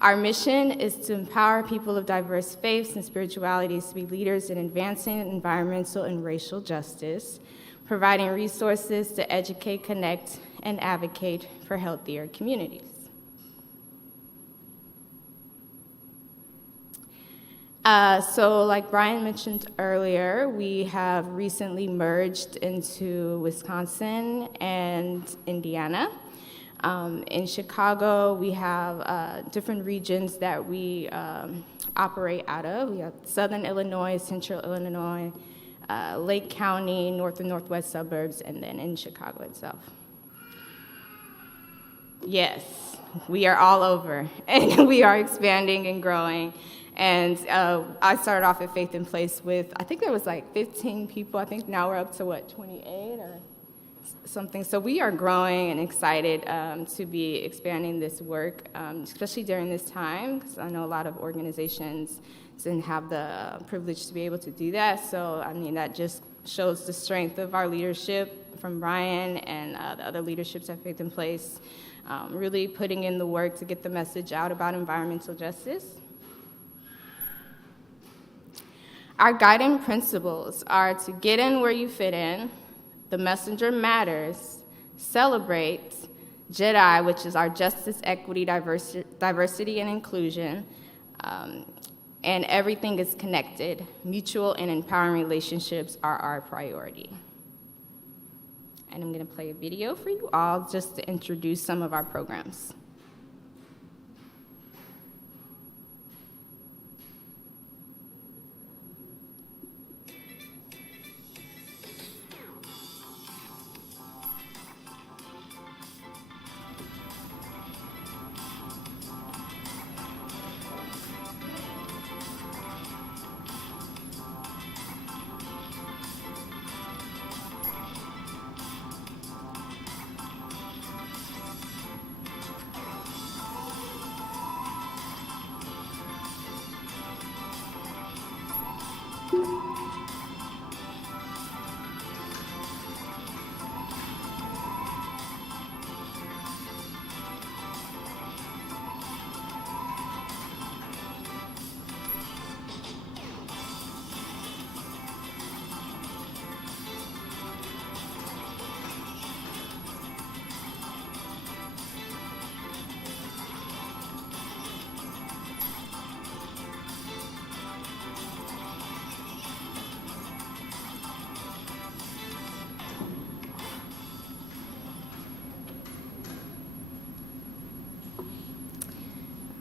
Our mission is to empower people of diverse faiths and spiritualities to be leaders in advancing environmental and racial justice, providing resources to educate, connect, and advocate for healthier communities. So like Brian mentioned earlier, we have recently merged into Wisconsin and Indiana. In Chicago, we have different regions that we operate out of. We have Southern Illinois, Central Illinois, Lake County, north and northwest suburbs, and then in Chicago itself. Yes, we are all over, and we are expanding and growing. And I started off at Faith in Place with, I think there was like 15 people. I think now we're up to, 28 or something. So we are growing and excited to be expanding this work, especially during this time, because I know a lot of organizations didn't have the privilege to be able to do that. So, I mean, that just shows the strength of our leadership from Brian and the other leaderships at Faith in Place, really putting in the work to get the message out about environmental justice. Our guiding principles are to get in where you fit in, the messenger matters, celebrate, JEDI, which is our justice, equity, diversity, and inclusion, and everything is connected. Mutual and empowering relationships are our priority. And I'm going to play a video for you all just to introduce some of our programs.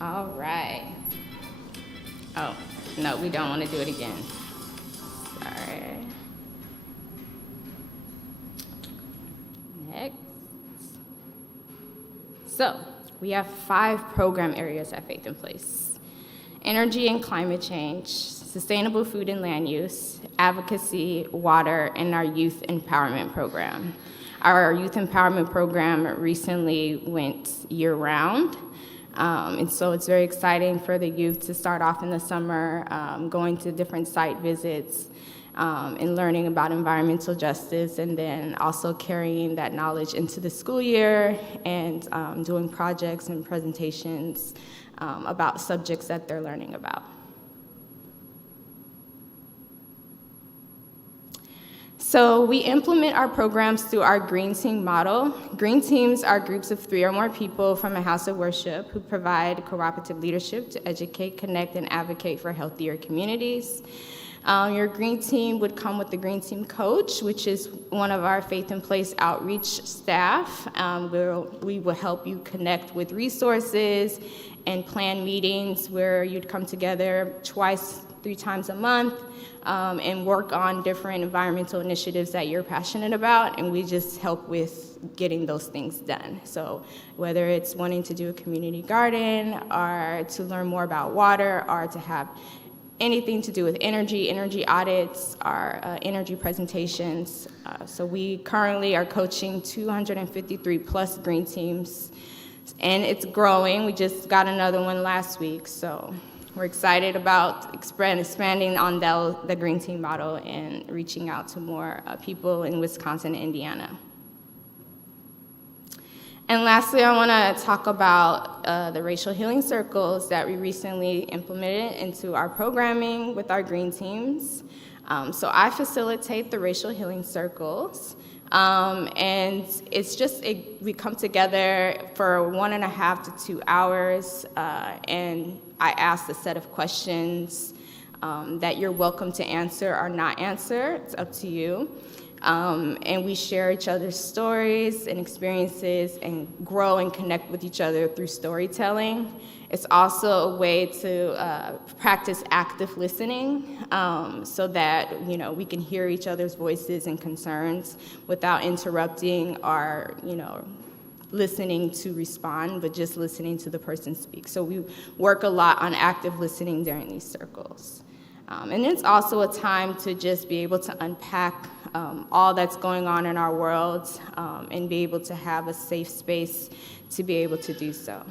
All right. Oh, no, we don't want to do it again. Sorry. Next. So, we have 5 program areas at Faith in Place. Energy and climate change, sustainable food and land use, advocacy, water, and our youth empowerment program. Our youth empowerment program recently went year-round, and so it's very exciting for the youth to start off in the summer, going to different site visits, and learning about environmental justice, and then also carrying that knowledge into the school year and doing projects and presentations about subjects that they're learning about. So we implement our programs through our Green Team model. Green Teams are groups of 3 or more people from a house of worship who provide cooperative leadership to educate, connect, and advocate for healthier communities. Your Green Team would come with the Green Team coach, which is one of our Faith in Place outreach staff. We will help you connect with resources and plan meetings where you'd come together 3 times a month and work on different environmental initiatives that you're passionate about, and we just help with getting those things done. So whether it's wanting to do a community garden or to learn more about water or to have anything to do with energy audits, our energy presentations. So we currently are coaching 253 plus Green Teams, and it's growing. We just got another one last week, so we're excited about expanding on the Green Team model and reaching out to more people in Wisconsin and Indiana. And lastly, I want to talk about the racial healing circles that we recently implemented into our programming with our Green Teams. So I facilitate the racial healing circles, and it's just, we come together for 1.5 to 2 hours, and I ask a set of questions that you're welcome to answer or not answer. It's up to you. And we share each other's stories and experiences and grow and connect with each other through storytelling. It's also a way to practice active listening so that we can hear each other's voices and concerns without interrupting or listening to respond, but just listening to the person speak. So we work a lot on active listening during these circles. And it's also a time to just be able to unpack all that's going on in our world and be able to have a safe space to be able to do so.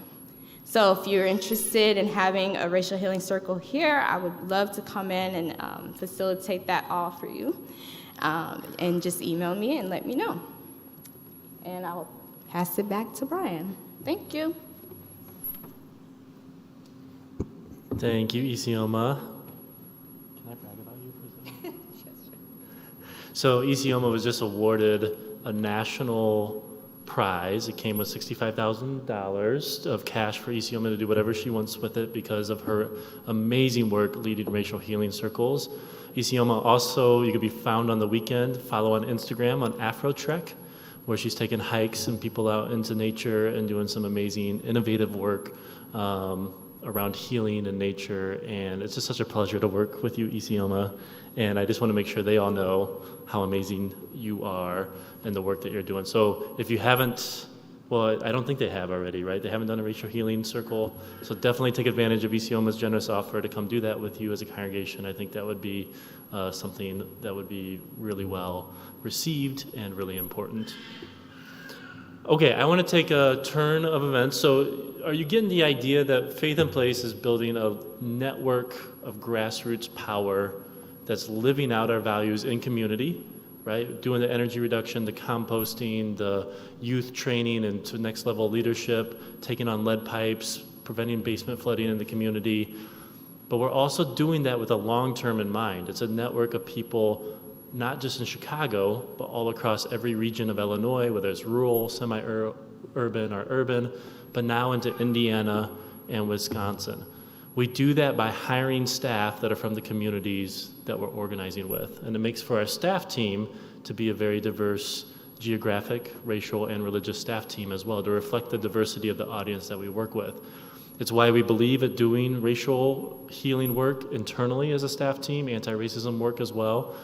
So if you're interested in having a racial healing circle here, I would love to come in and facilitate that all for you. And just email me and let me know. And I'll pass it back to Brian. Thank you. Thank you, Isioma. Can I brag about you for a second? So Isioma was just awarded a national prize. It came with $65,000 of cash for Isioma to do whatever she wants with it because of her amazing work leading racial healing circles. Isioma also, you can be found on the weekend, follow on Instagram on AfroTrek, where she's taking hikes and people out into nature and doing some amazing, innovative work around healing and nature. And it's just such a pleasure to work with you, Isioma. And I just want to make sure they all know how amazing you are and the work that you're doing. So if you haven't, well, I don't think they have already, right? They haven't done a racial healing circle. So definitely take advantage of Isioma's generous offer to come do that with you as a congregation. I think that would be something that would be really well received and really important. Okay, I want to take a turn of events. So are you getting the idea that Faith in Place is building a network of grassroots power that's living out our values in community, right? Doing the energy reduction, the composting, the youth training and to next level leadership, taking on lead pipes, preventing basement flooding in the community. But we're also doing that with a long term in mind. It's a network of people not just in Chicago, but all across every region of Illinois, whether it's rural, semi-urban, or urban, but now into Indiana and Wisconsin. We do that by hiring staff that are from the communities that we're organizing with. And it makes for our staff team to be a very diverse geographic, racial, and religious staff team as well, to reflect the diversity of the audience that we work with. It's why we believe at doing racial healing work internally as a staff team, anti-racism work as well.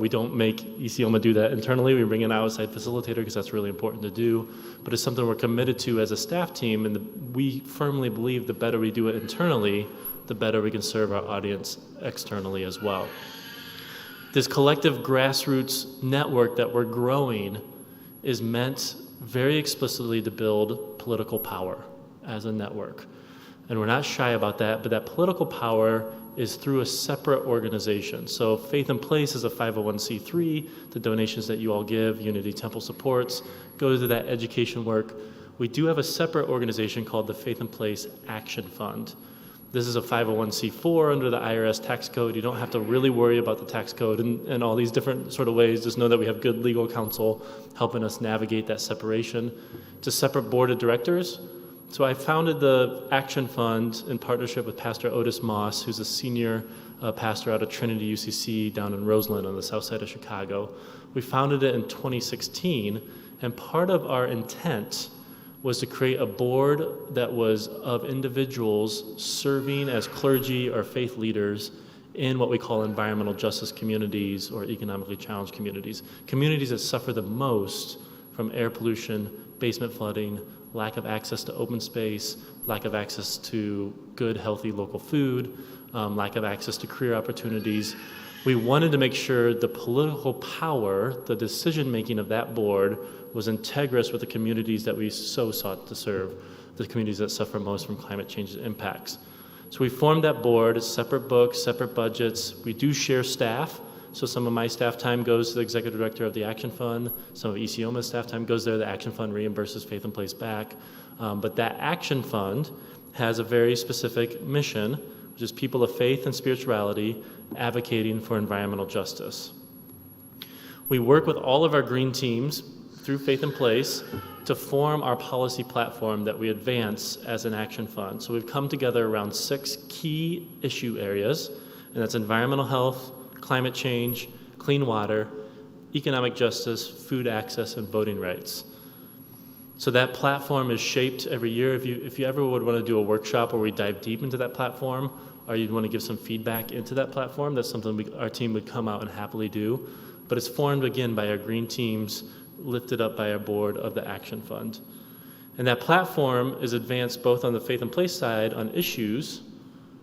We don't make Isioma do that internally. We bring an outside facilitator because that's really important to do. But it's something we're committed to as a staff team, and we firmly believe the better we do it internally, the better we can serve our audience externally as well. This collective grassroots network that we're growing is meant very explicitly to build political power as a network. And we're not shy about that, but that political power is through a separate organization. So Faith in Place is a 501c3. The donations that you all give, Unity Temple supports, go to that education work. We do have a separate organization called the Faith in Place Action Fund. This is a 501c4 under the IRS tax code. You don't have to really worry about the tax code and all these different sort of ways. Just know that we have good legal counsel helping us navigate that separation. It's a separate board of directors. So I founded the Action Fund in partnership with Pastor Otis Moss, who's a senior pastor out of Trinity UCC down in Roseland on the south side of Chicago. We founded it in 2016, and part of our intent was to create a board that was of individuals serving as clergy or faith leaders in what we call environmental justice communities or economically challenged communities, communities that suffer the most from air pollution, basement flooding, lack of access to open space, lack of access to good, healthy local food, lack of access to career opportunities. We wanted to make sure the political power, the decision-making of that board was integrous with the communities that we so sought to serve, the communities that suffer most from climate change impacts. So we formed that board, separate books, separate budgets. We do share staff. So some of my staff time goes to the executive director of the Action Fund. Some of ECOMA's staff time goes there. The Action Fund reimburses Faith in Place back. But that Action Fund has a very specific mission, which is people of faith and spirituality advocating for environmental justice. We work with all of our green teams through Faith in Place to form our policy platform that we advance as an Action Fund. So we've come together around 6 key issue areas, and that's environmental health, climate change, clean water, economic justice, food access, and voting rights. So that platform is shaped every year. If you ever would want to do a workshop where we dive deep into that platform, or you'd want to give some feedback into that platform, that's something our team would come out and happily do. But it's formed, again, by our green teams, lifted up by our board of the Action Fund. And that platform is advanced both on the Faith in Place side on issues,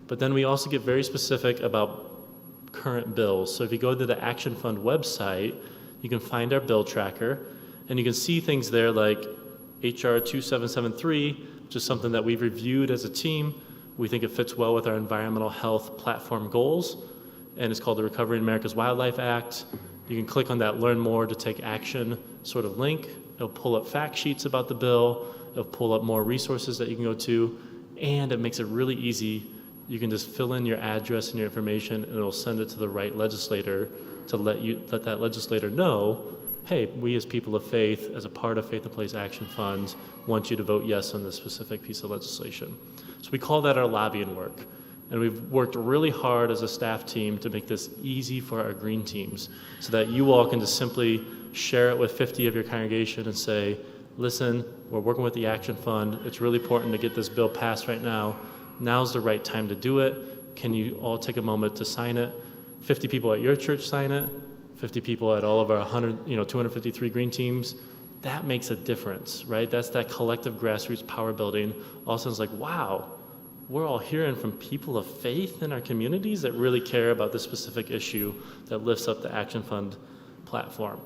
but then we also get very specific about current bills. So if you go to the Action Fund website, you can find our bill tracker, and you can see things there like HR 2773, which is something that we've reviewed as a team. We think it fits well with our environmental health platform goals, and it's called the Recovering America's Wildlife Act. You can click on that Learn More to Take Action sort of link. It'll pull up fact sheets about the bill. It'll pull up more resources that you can go to, and it makes it really easy. You can just fill in your address and your information, and it'll send it to the right legislator to let that legislator know, hey, we as people of faith, as a part of Faith in Place Action Fund, want you to vote yes on this specific piece of legislation. So we call that our lobbying work. And we've worked really hard as a staff team to make this easy for our green teams so that you all can just simply share it with 50 of your congregation and say, listen, we're working with the Action Fund. It's really important to get this bill passed right now. Now's the right time to do it. Can you all take a moment to sign it? 50 people at your church sign it. 50 people at all of our 253 green teams. That makes a difference, right? That's that collective grassroots power building. All of a sudden it's like, wow, we're all hearing from people of faith in our communities that really care about this specific issue that lifts up the Action Fund platform.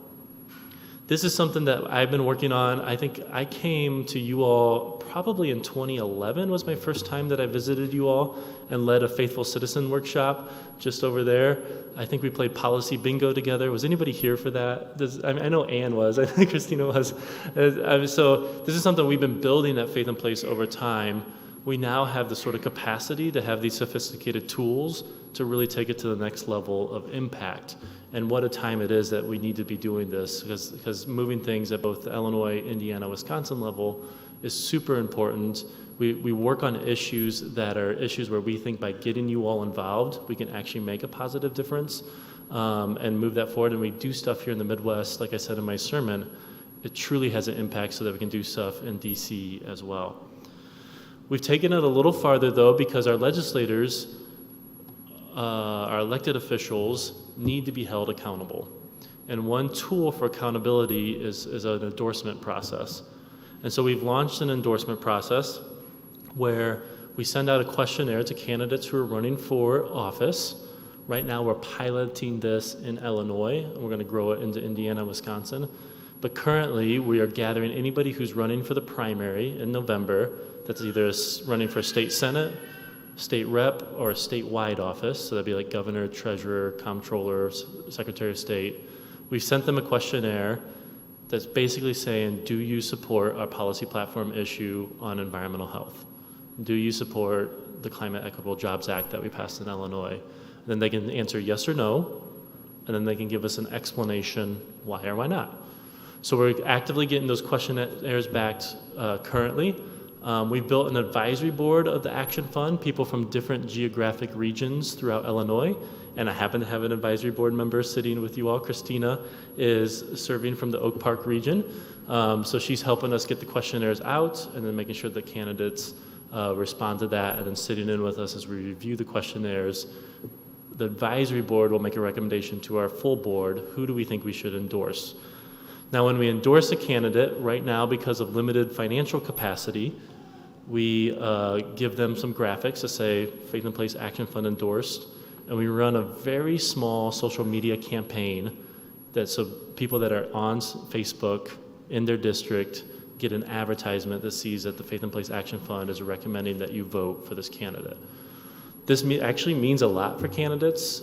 This is something that I've been working on. I think I came to you all probably in 2011 was my first time that I visited you all and led a Faithful Citizen workshop just over there. I think we played policy bingo together. Was anybody here for that? I know Ann was. I think Christina was. So this is something we've been building at Faith in Place over time. We now have the sort of capacity to have these sophisticated tools to really take it to the next level of impact. And what a time it is that we need to be doing this, because moving things at both the Illinois, Indiana, Wisconsin level is super important. We work on issues that are issues where we think by getting you all involved, we can actually make a positive difference and move that forward. And we do stuff here in the Midwest, like I said in my sermon, it truly has an impact so that we can do stuff in DC as well. We've taken it a little farther, though, because our legislators, our elected officials, need to be held accountable. And one tool for accountability is an endorsement process. And so we've launched an endorsement process where We send out a questionnaire to candidates who are running for office. Right now, we're piloting this in Illinois, and we're going to grow it into Indiana, Wisconsin. But currently, we are gathering anybody who's running for the primary in November, that's either running for state senate, state rep, or a statewide office. So that'd be like governor, treasurer, comptroller, secretary of state. We've sent them a questionnaire that's basically saying, do you support our policy platform issue on environmental health? Do you support the Climate Equitable Jobs Act that we passed in Illinois? And then they can answer yes or no, and then they can give us an explanation why or why not. So we're actively getting those questionnaires back currently. We've built an advisory board of the Action Fund, people from different geographic regions throughout Illinois, and I happen to have an advisory board member sitting with you all. Christina is serving from the Oak Park region, so she's helping us get the questionnaires out and then making sure that candidates respond to that, and then sitting in with us as we review the questionnaires. The advisory board will make a recommendation to our full board. Who do we think we should endorse? Now, when we endorse a candidate, right now, because of limited financial capacity, we give them some graphics to say Faith in Place Action Fund endorsed, and we run a very small social media campaign that so people that are on Facebook in their district get an advertisement that sees that the Faith in Place Action Fund is recommending that you vote for this candidate. This actually means a lot for candidates.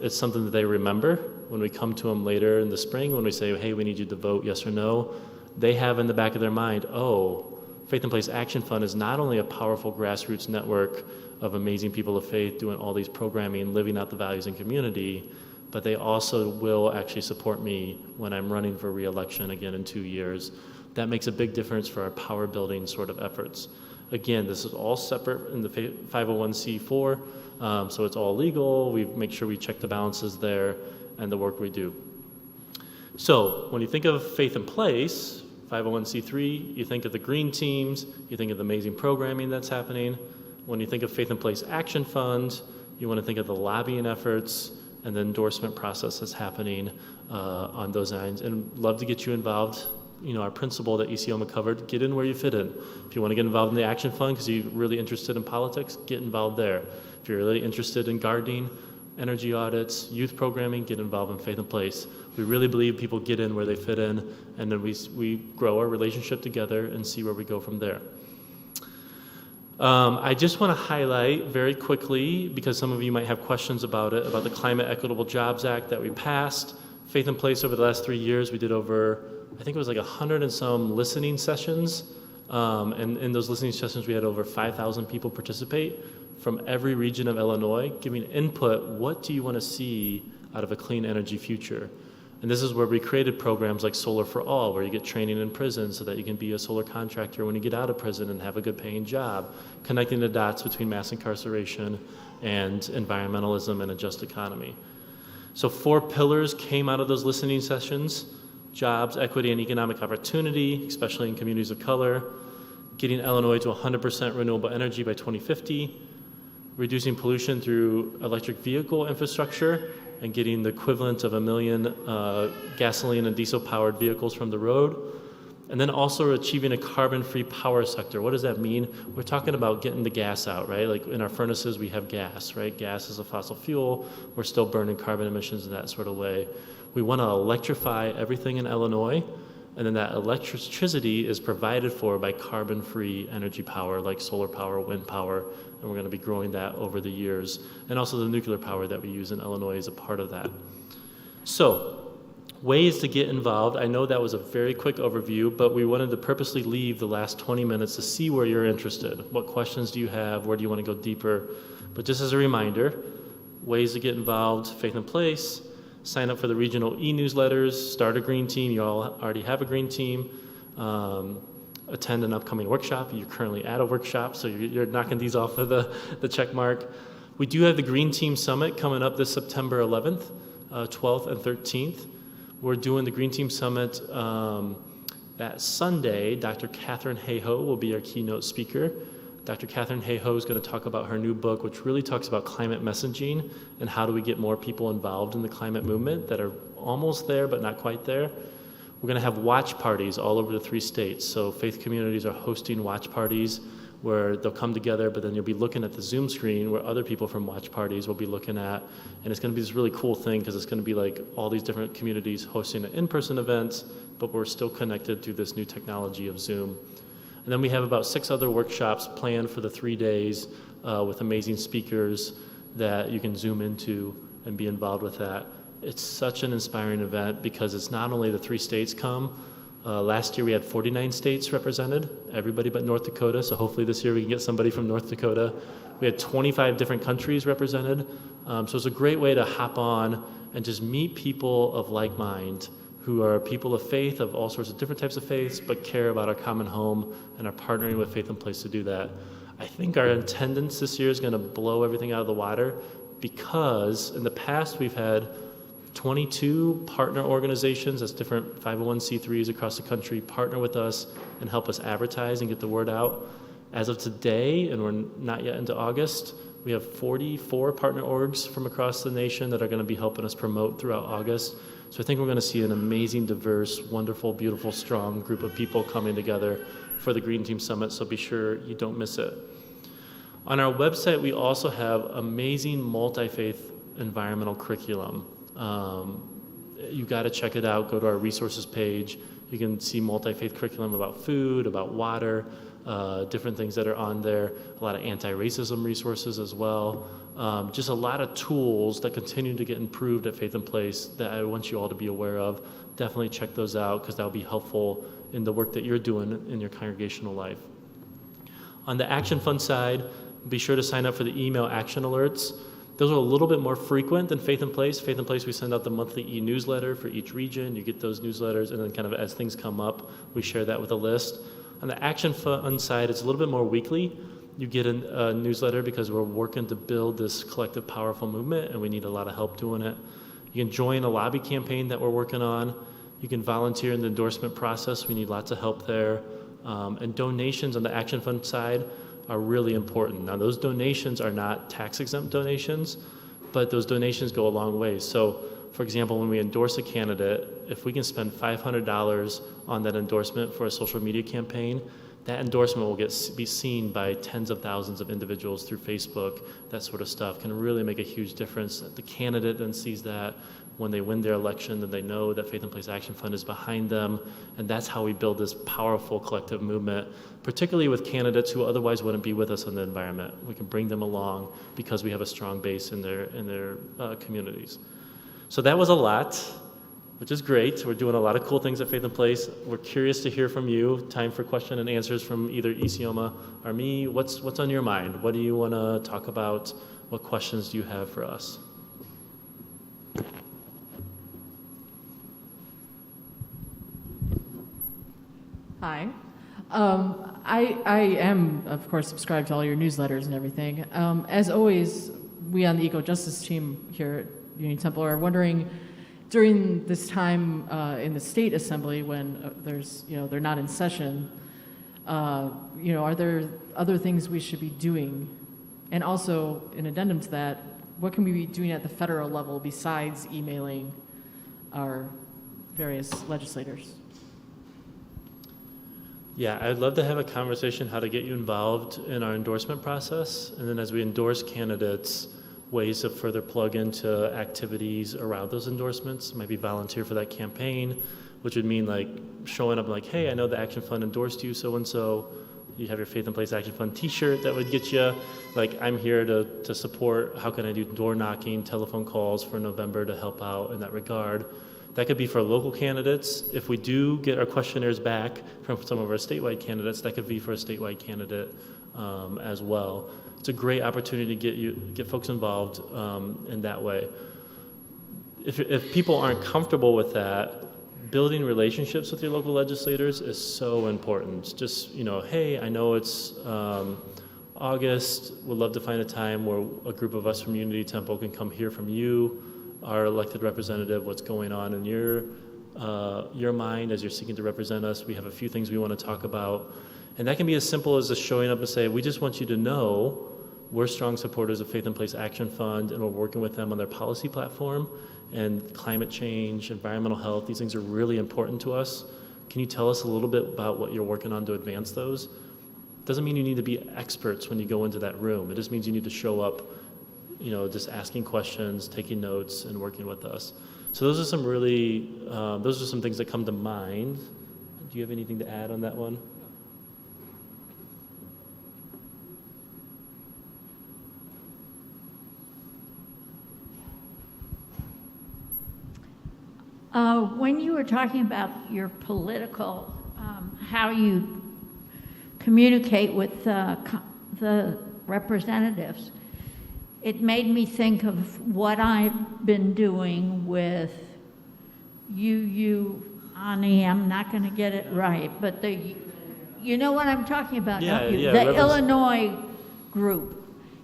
It's something that they remember when we come to them later in the spring, when we say, hey, we need you to vote yes or no. They have in the back of their mind, oh, Faith in Place Action Fund is not only a powerful grassroots network of amazing people of faith doing all these programming, living out the values in community, but they also will actually support me when I'm running for re-election again in 2 years. That makes a big difference for our power building sort of efforts. Again, this is all separate in the 501c4, so it's all legal. We make sure we check the balances there and the work we do. So when you think of Faith in Place, 501c3, you think of the green teams, you think of the amazing programming that's happening. When you think of Faith in Place Action Fund, you want to think of the lobbying efforts and the endorsement process that's happening on those ends. And love to get you involved. You know, our principle that ECOMA covered, get in where you fit in. If you want to get involved in the Action Fund because you're really interested in politics, get involved there. If you're really interested in gardening, energy audits, youth programming, get involved in Faith in Place. We really believe people get in where they fit in, and then we grow our relationship together and see where we go from there. I just want to highlight very quickly, because some of you might have questions about it, about the Climate Equitable Jobs Act that we passed. Faith in Place over the last 3 years, we did over, I think it was like 100 and some listening sessions. And in those listening sessions, we had over 5,000 people participate from every region of Illinois, giving input, what do you want to see out of a clean energy future? And this is where we created programs like Solar for All, where you get training in prison so that you can be a solar contractor when you get out of prison and have a good paying job, connecting the dots between mass incarceration and environmentalism and a just economy. So 4 pillars came out of those listening sessions: jobs, equity, and economic opportunity, especially in communities of color, getting Illinois to 100% renewable energy by 2050, reducing pollution through electric vehicle infrastructure, and getting the equivalent of 1 million gasoline and diesel-powered vehicles from the road, and then also achieving a carbon-free power sector. What does that mean? We're talking about getting the gas out, right? Like in our furnaces, we have gas, right? Gas is a fossil fuel. We're still burning carbon emissions in that sort of way. We want to electrify everything in Illinois, and then that electricity is provided for by carbon-free energy power, like solar power, wind power, and we're going to be growing that over the years. And also the nuclear power that we use in Illinois is a part of that. So, ways to get involved. I know that was a very quick overview, but we wanted to purposely leave the last 20 minutes to see where you're interested. What questions do you have? Where do you want to go deeper? But just as a reminder, ways to get involved: Faith in Place, sign up for the regional e-newsletters, start a green team. You all already have a green team. Attend an upcoming workshop. You're currently at a workshop, so you're knocking these off of the check mark. We do have the Green Team Summit coming up this September 11th, 12th, and 13th. We're doing the Green Team Summit that Sunday. Dr. Catherine Hayhoe will be our keynote speaker. Dr. Catherine Hayhoe is going to talk about her new book, which really talks about climate messaging and how do we get more people involved in the climate movement that are almost there but not quite there. We're going to have watch parties all over the 3 states. So faith communities are hosting watch parties where they'll come together, but then you'll be looking at the Zoom screen where other people from watch parties will be looking at. And it's going to be this really cool thing because it's going to be like all these different communities hosting an in-person event, but we're still connected through this new technology of Zoom. And then we have about 6 other workshops planned for the 3 days with amazing speakers that you can Zoom into and be involved with that. It's such an inspiring event because it's not only the 3 states come. Last year we had 49 states represented, everybody but North Dakota, so hopefully this year we can get somebody from North Dakota. We had 25 different countries represented, so it's a great way to hop on and just meet people of like mind who are people of faith, of all sorts of different types of faiths, but care about our common home and are partnering with Faith in Place to do that. I think our attendance this year is going to blow everything out of the water because in the past we've had 22 partner organizations, that's different 501c3s across the country, partner with us and help us advertise and get the word out. As of today, and we're not yet into August, we have 44 partner orgs from across the nation that are going to be helping us promote throughout August. So I think we're going to see an amazing, diverse, wonderful, beautiful, strong group of people coming together for the Green Team Summit, so be sure you don't miss it. On our website, we also have amazing multi-faith environmental curriculum. You got to check it out. Go to our resources page. You can see multi-faith curriculum about food, about water, different things that are on there. A lot of anti-racism resources as well. Just a lot of tools that continue to get improved at Faith in Place that I want you all to be aware of. Definitely check those out because that'll be helpful in the work that you're doing in your congregational life. On the Action Fund side, be sure to sign up for the email action alerts. Those are a little bit more frequent than Faith in Place. Faith in Place, we send out the monthly e-newsletter for each region. You get those newsletters, and then kind of as things come up, we share that with a list. On the Action Fund side, it's a little bit more weekly. You get a newsletter because we're working to build this collective, powerful movement, and we need a lot of help doing it. You can join a lobby campaign that we're working on. You can volunteer in the endorsement process. We need lots of help there. And donations on the Action Fund side are really important. Now, those donations are not tax-exempt donations, but those donations go a long way. So, for example, when we endorse a candidate, if we can spend $500 on that endorsement for a social media campaign, that endorsement will be seen by tens of thousands of individuals through Facebook. That sort of stuff can really make a huge difference. The candidate then sees that when they win their election, then they know that Faith in Place Action Fund is behind them, and that's how we build this powerful collective movement, particularly with candidates who otherwise wouldn't be with us in the environment. We can bring them along because we have a strong base in their communities. So that was a lot, which is great. We're doing a lot of cool things at Faith in Place. We're curious to hear from you. Time for question and answers from either Isioma or me. What's on your mind? What do you want to talk about? What questions do you have for us? Hi. I am, of course, subscribed to all your newsletters and everything. As always, we on the Eco Justice team here at Union Temple are wondering, during this time in the state assembly when they're not in session, are there other things we should be doing? And also, in addendum to that, what can we be doing at the federal level besides emailing our various legislators? Yeah, I'd love to have a conversation how to get you involved in our endorsement process. And then as we endorse candidates, ways to further plug into activities around those endorsements. Maybe volunteer for that campaign, which would mean like showing up like, hey, I know the Action Fund endorsed you so-and-so. You have your Faith in Place Action Fund t-shirt that would get you. Like, I'm here to support. How can I do door knocking, telephone calls for November to help out in that regard? That could be for local candidates. If we do get our questionnaires back from some of our statewide candidates, that could be for a statewide candidate as well. It's a great opportunity to get folks involved in that way. If people aren't comfortable with that, building relationships with your local legislators is so important. Just, hey, I know it's August. We'd love to find a time where a group of us from Unity Temple can come hear from you, our elected representative, what's going on in your mind as you're seeking to represent us. We have a few things we want to talk about. And that can be as simple as just showing up and say, we just want you to know we're strong supporters of Faith in Place Action Fund, and we're working with them on their policy platform. And climate change, environmental health, these things are really important to us. Can you tell us a little bit about what you're working on to advance those? Doesn't mean you need to be experts when you go into that room. It just means you need to show up, just asking questions, taking notes, and working with us. So those are some things that come to mind. Do you have anything to add on that one? When you were talking about your political, how you communicate with the representatives, it made me think of what I've been doing with Ani, I'm not going to get it right, but you know what I'm talking about, don't you? The Illinois group.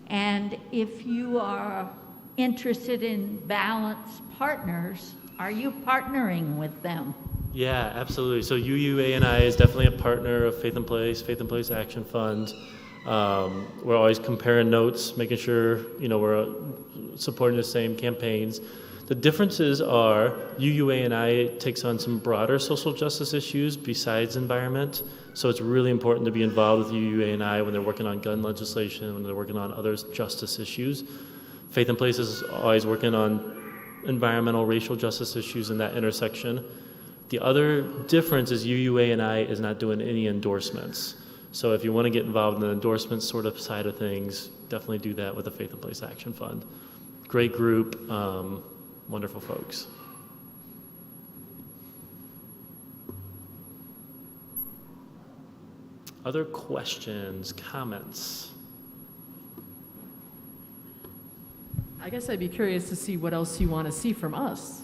And if you are interested in balanced partners, are you partnering with them? Yeah, absolutely. So UUANI is definitely a partner of Faith in Place Action Fund. We're always comparing notes, making sure we're supporting the same campaigns. The differences are UUANI takes on some broader social justice issues besides environment. So it's really important to be involved with UUANI when they're working on gun legislation, when they're working on other justice issues. Faith in Place is always working on environmental, racial justice issues in that intersection. The other difference is UUANI is not doing any endorsements. So if you want to get involved in the endorsement sort of side of things, definitely do that with the Faith in Place Action Fund. Great group, wonderful folks. Other questions, comments? I guess I'd be curious to see what else you want to see from us.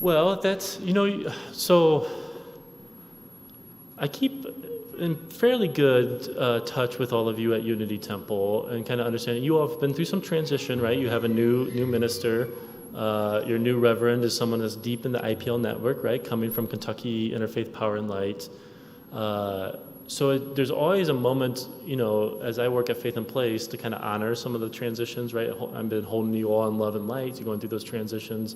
Well, that's, so I keep in fairly good touch with all of you at Unity Temple and kind of understanding you all have been through some transition, right? You have a new minister. Your new reverend is someone that's deep in the IPL network, right? Coming from Kentucky Interfaith Power and Light. So there's always a moment, as I work at Faith in Place to kind of honor some of the transitions, right? I've been holding you all in love and light. You're going through those transitions.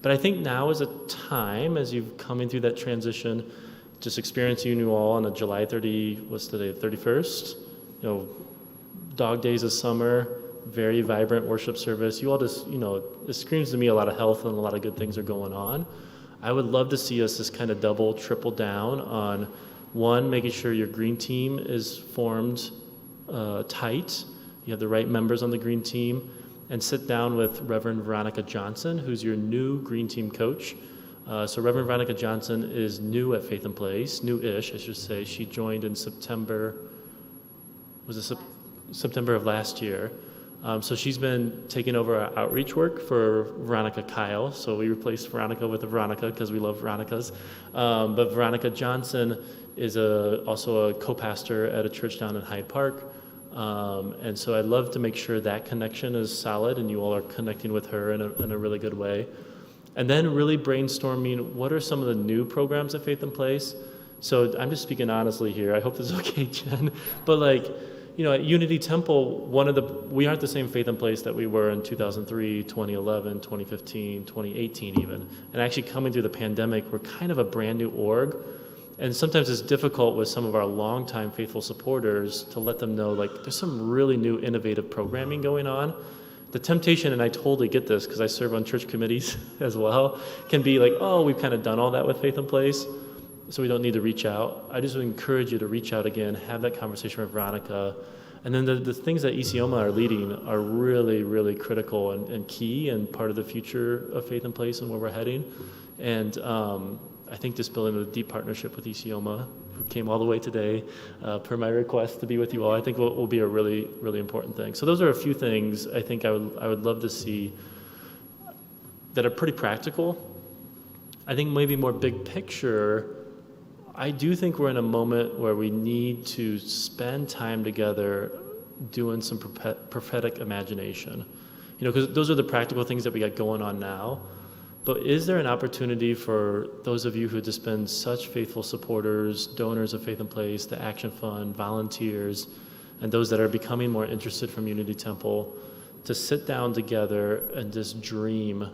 But I think now is a time, as you've coming through that transition, just experiencing you all on a July 31st, dog days of summer, very vibrant worship service. You all just, it screams to me a lot of health and a lot of good things are going on. I would love to see us just kind of double, triple down on one, making sure your green team is formed tight. You have the right members on the green team. And sit down with Reverend Veronica Johnson, who's your new green team coach. So Reverend Veronica Johnson is new at Faith in Place, new-ish, I should say. She joined in September of last year. So she's been taking over our outreach work for Veronica Kyle. So we replaced Veronica with a Veronica because we love Veronicas. But Veronica Johnson is also a co-pastor at a church down in Hyde Park. And so I'd love to make sure that connection is solid and you all are connecting with her in a really good way. And then really brainstorming what are some of the new programs at Faith in Place. So I'm just speaking honestly here. I hope this is okay, Jen. But at Unity Temple, we aren't the same Faith in Place that we were in 2003, 2011, 2015, 2018 even. And actually coming through the pandemic, we're kind of a brand new org. And sometimes it's difficult with some of our longtime faithful supporters to let them know, there's some really new innovative programming going on. The temptation, and I totally get this because I serve on church committees as well, can be we've kind of done all that with Faith in Place, so we don't need to reach out. I just would encourage you to reach out again, have that conversation with Veronica. And then the things that ECOMA are leading are really, really critical and key and part of the future of Faith in Place and where we're heading. And I think just building a deep partnership with ECOMA, who came all the way today, per my request to be with you all, I think will be a really, really important thing. So those are a few things I think I would love to see that are pretty practical. I think maybe more big picture, I do think we're in a moment where we need to spend time together doing some prophetic imagination. Because those are the practical things that we got going on now. But is there an opportunity for those of you who have just been such faithful supporters, donors of Faith in Place, the Action Fund, volunteers, and those that are becoming more interested from Unity Temple, to sit down together and just dream,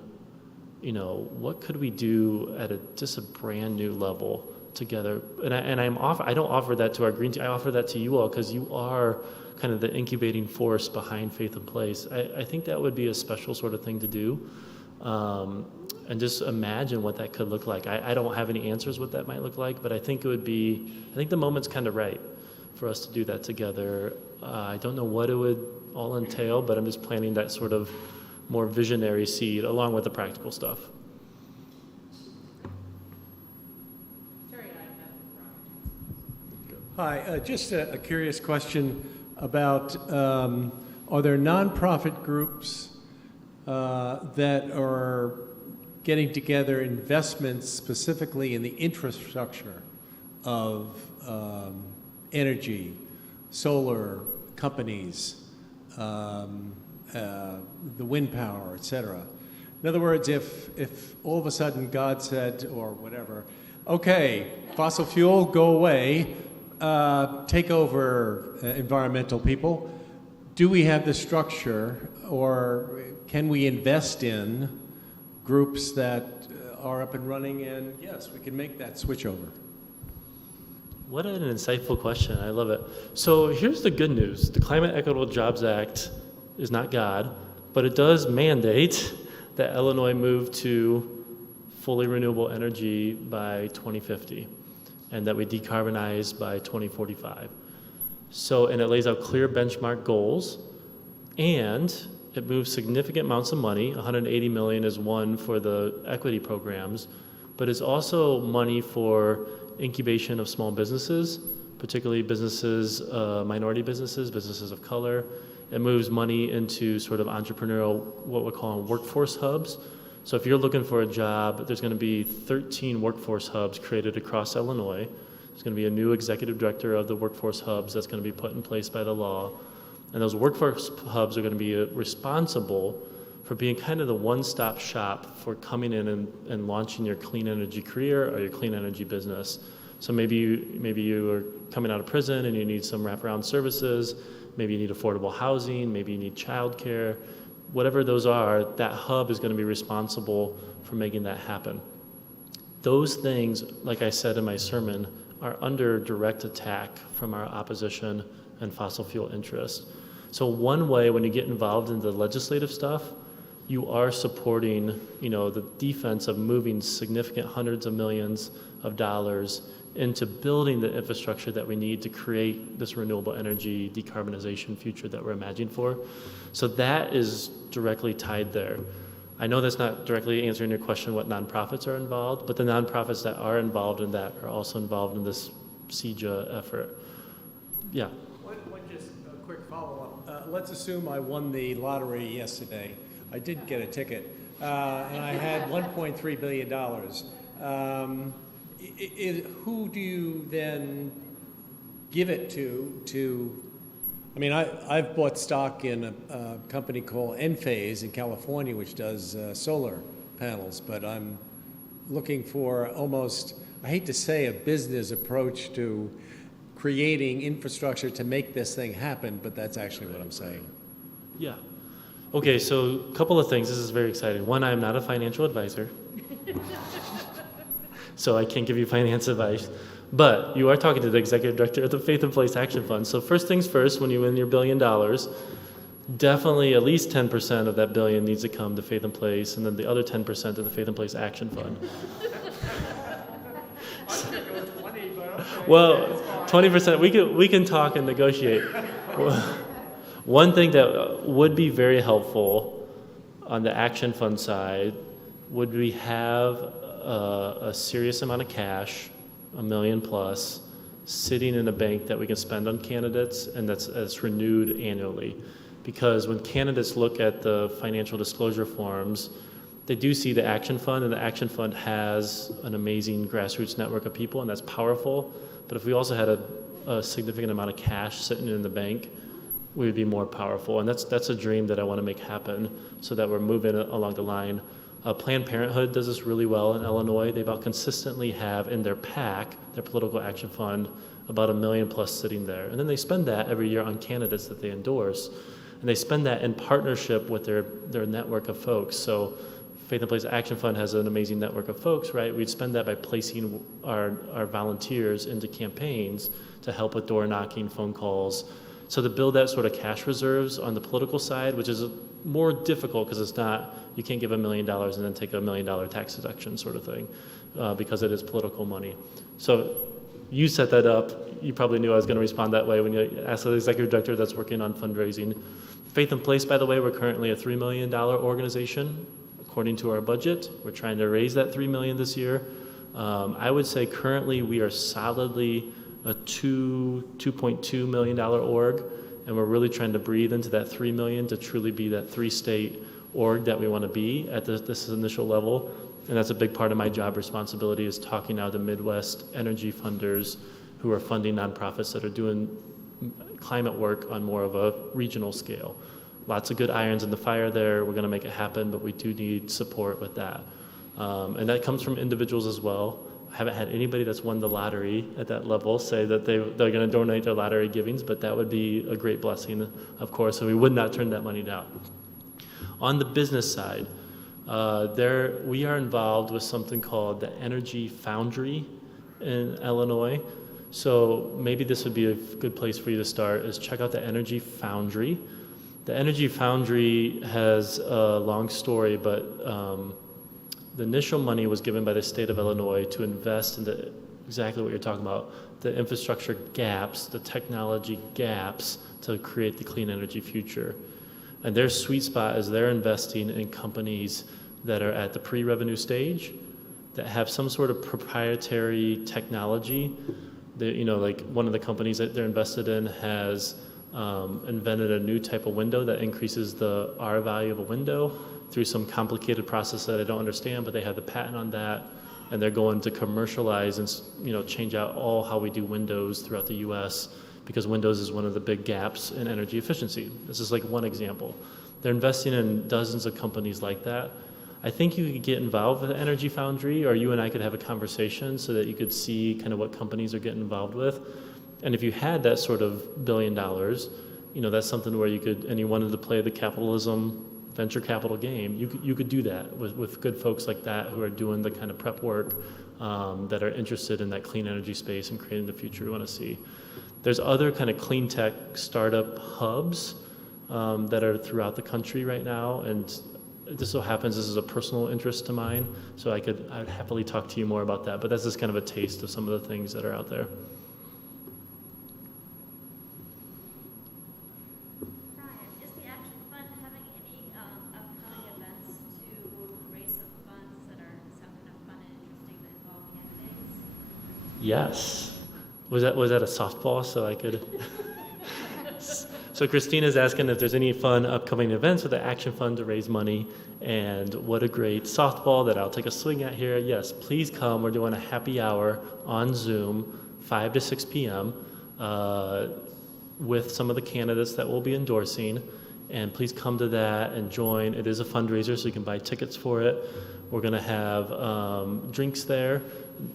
what could we do at just a brand new level together. And I don't offer that to our green team. I offer that to you all because you are kind of the incubating force behind Faith in Place. I think that would be a special sort of thing to do. And just imagine what that could look like. I don't have any answers what that might look like, but I think it would be, I think the moment's kind of right for us to do that together. I don't know what it would all entail, but I'm just planting that sort of more visionary seed along with the practical stuff. Hi, just a curious question about, are there nonprofit groups that are getting together investments specifically in the infrastructure of energy, solar companies, the wind power, et cetera? In other words, if all of a sudden God said, or whatever, okay, fossil fuel, go away, take over environmental people, do we have the structure, or can we invest in groups that are up and running, and yes, we can make that switch over? What an insightful question. I love it. So here's the good news. The Climate Equitable Jobs Act is not God, but it does mandate that Illinois move to fully renewable energy by 2050 and that we decarbonize by 2045. So, and it lays out clear benchmark goals, and it moves significant amounts of money. 180 million is one for the equity programs, but it's also money for incubation of small businesses, particularly businesses, minority businesses, businesses of color. It moves money into sort of entrepreneurial, what we're calling workforce hubs. So if you're looking for a job, there's going to be 13 workforce hubs created across Illinois. There's going to be a new executive director of the workforce hubs that's going to be put in place by the law. And those workforce hubs are going to be responsible for being kind of the one-stop shop for coming in and launching your clean energy career or your clean energy business. So maybe you are coming out of prison and you need some wraparound services, maybe you need affordable housing, maybe you need childcare. Whatever those are, that hub is going to be responsible for making that happen. Those things, like I said in my sermon, are under direct attack from our opposition and fossil fuel interests. So one way when you get involved in the legislative stuff, you are supporting, the defense of moving significant hundreds of millions of dollars into building the infrastructure that we need to create this renewable energy decarbonization future that we're imagining for. So that is directly tied there. I know that's not directly answering your question what nonprofits are involved, but the nonprofits that are involved in that are also involved in this CEJA effort. Yeah. One just a quick follow-up. Let's assume I won the lottery yesterday. I did get a ticket, and I had $1.3 billion. Who do you then give it to? I mean, I've bought stock in a company called Enphase in California, which does solar panels, but I'm looking for almost, I hate to say, a business approach to creating infrastructure to make this thing happen, but that's actually what I'm saying. Yeah. Okay, so a couple of things. This is very exciting. One, I'm not a financial advisor, so I can't give you finance advice. But you are talking to the executive director of the Faith in Place Action Fund. So first things first, when you win your $1 billion, definitely at least 10% of that billion needs to come to Faith in Place, and then the other 10% to the Faith in Place Action Fund. Well, 20%, we can talk and negotiate. One thing that would be very helpful on the Action Fund side would we have a serious amount of cash, $1 million plus, sitting in a bank that we can spend on candidates, and that's renewed annually. Because when candidates look at the financial disclosure forms, they do see the Action Fund, and the Action Fund has an amazing grassroots network of people, and that's powerful. But if we also had a significant amount of cash sitting in the bank, we would be more powerful. And that's a dream that I want to make happen so that we're moving along the line. Planned Parenthood does this really well in Illinois. They about consistently have in their PAC, their political action fund, about $1 million plus sitting there. And then they spend that every year on candidates that they endorse. And they spend that in partnership with their network of folks. So Faith in Place Action Fund has an amazing network of folks, right? We'd spend that by placing our volunteers into campaigns to help with door knocking, phone calls. So to build that sort of cash reserves on the political side, which is more difficult because it's not, you can't give $1 million and then take $1 million tax deduction sort of thing, because it is political money. So you set that up. You probably knew I was going to respond that way when you asked the executive director that's working on fundraising. Faith in Place, by the way, we're currently a $3 million organization according to our budget. We're trying to raise that $3 million this year. I would say currently we are solidly a $2.2 million org, and we're really trying to breathe into that $3 million to truly be that 3-state org that we want to be at this initial level. And that's a big part of my job responsibility, is talking now to Midwest energy funders who are funding nonprofits that are doing climate work on more of a regional scale. Lots of good irons in the fire there. We're going to make it happen, but we do need support with that. And that comes from individuals as well. I haven't had anybody that's won the lottery at that level say that they're going to donate their lottery givings, but that would be a great blessing, of course, so we would not turn that money down. On the business side, we are involved with something called the Energy Foundry in Illinois. So maybe this would be a good place for you to start, is check out the Energy Foundry. The Energy Foundry has a long story, but the initial money was given by the state of Illinois to invest into exactly what you're talking about, the infrastructure gaps, the technology gaps to create the clean energy future. And their sweet spot is they're investing in companies that are at the pre-revenue stage, that have some sort of proprietary technology. Like one of the companies that they're invested in has invented a new type of window that increases the R value of a window through some complicated process that I don't understand, but they have the patent on that, and they're going to commercialize and change out all how we do windows throughout the U.S., because windows is one of the big gaps in energy efficiency. This is like one example. They're investing in dozens of companies like that. I think you could get involved with the Energy Foundry, or you and I could have a conversation so that you could see kind of what companies are getting involved with. And if you had that sort of $1 billion, that's something where you could, and you wanted to play the capitalism, venture capital game, you could do that with good folks like that who are doing the kind of prep work, that are interested in that clean energy space and creating the future we want to see. There's other kind of clean tech startup hubs that are throughout the country right now, and it just so happens this is a personal interest to mine, so I'd happily talk to you more about that, but that's just kind of a taste of some of the things that are out there. Brian, is the Action Fund having any upcoming events to raise some funds that sound kind of fun and interesting that involve candidates? Yes. Was that a softball so I could? So Christina's asking if there's any fun upcoming events with the Action Fund to raise money, and what a great softball that I'll take a swing at here. Yes, please come. We're doing a happy hour on Zoom, 5 to 6 p.m. With some of the candidates that we'll be endorsing, and please come to that and join. It is a fundraiser, so you can buy tickets for it. We're going to have drinks there.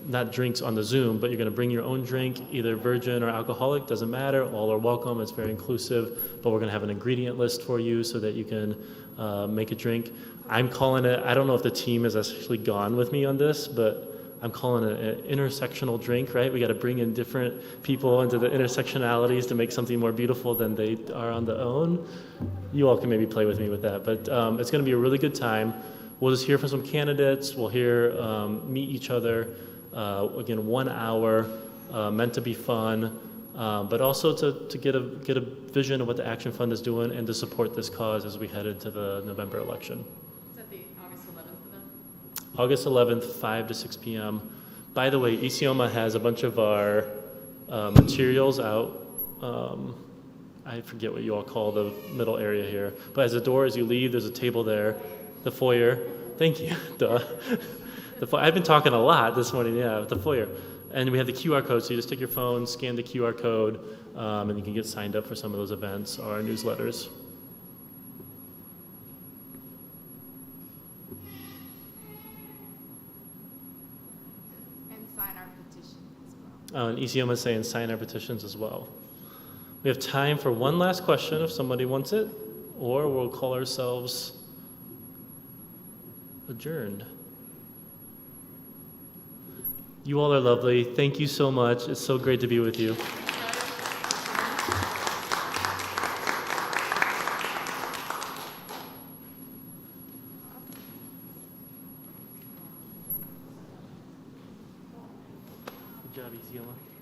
Not drinks on the Zoom, but you're going to bring your own drink, either virgin or alcoholic, doesn't matter. All are welcome. It's very inclusive, but we're going to have an ingredient list for you so that you can make a drink. I'm calling it, I don't know if the team has actually gone with me on this, but I'm calling it an intersectional drink, right? We got to bring in different people into the intersectionalities to make something more beautiful than they are on their own. You all can maybe play with me with that, but it's going to be a really good time. We'll just hear from some candidates. We'll meet each other. Again, 1 hour, meant to be fun, but also to get a vision of what the Action Fund is doing and to support this cause as we head into the November election. Is that the August 11th event? August 11th, 5 to 6 p.m. By the way, ECOMA has a bunch of our materials out. I forget what you all call the middle area here, but as you leave, there's a table there, the foyer. Thank you. Duh. I've been talking a lot this morning, the foyer. And we have the QR code, so you just take your phone, scan the QR code, and you can get signed up for some of those events or our newsletters. And sign our petition as well. And ECM is saying sign our petitions as well. We have time for one last question if somebody wants it, or we'll call ourselves adjourned. You all are lovely. Thank you so much. It's so great to be with you. Good job, Isioma.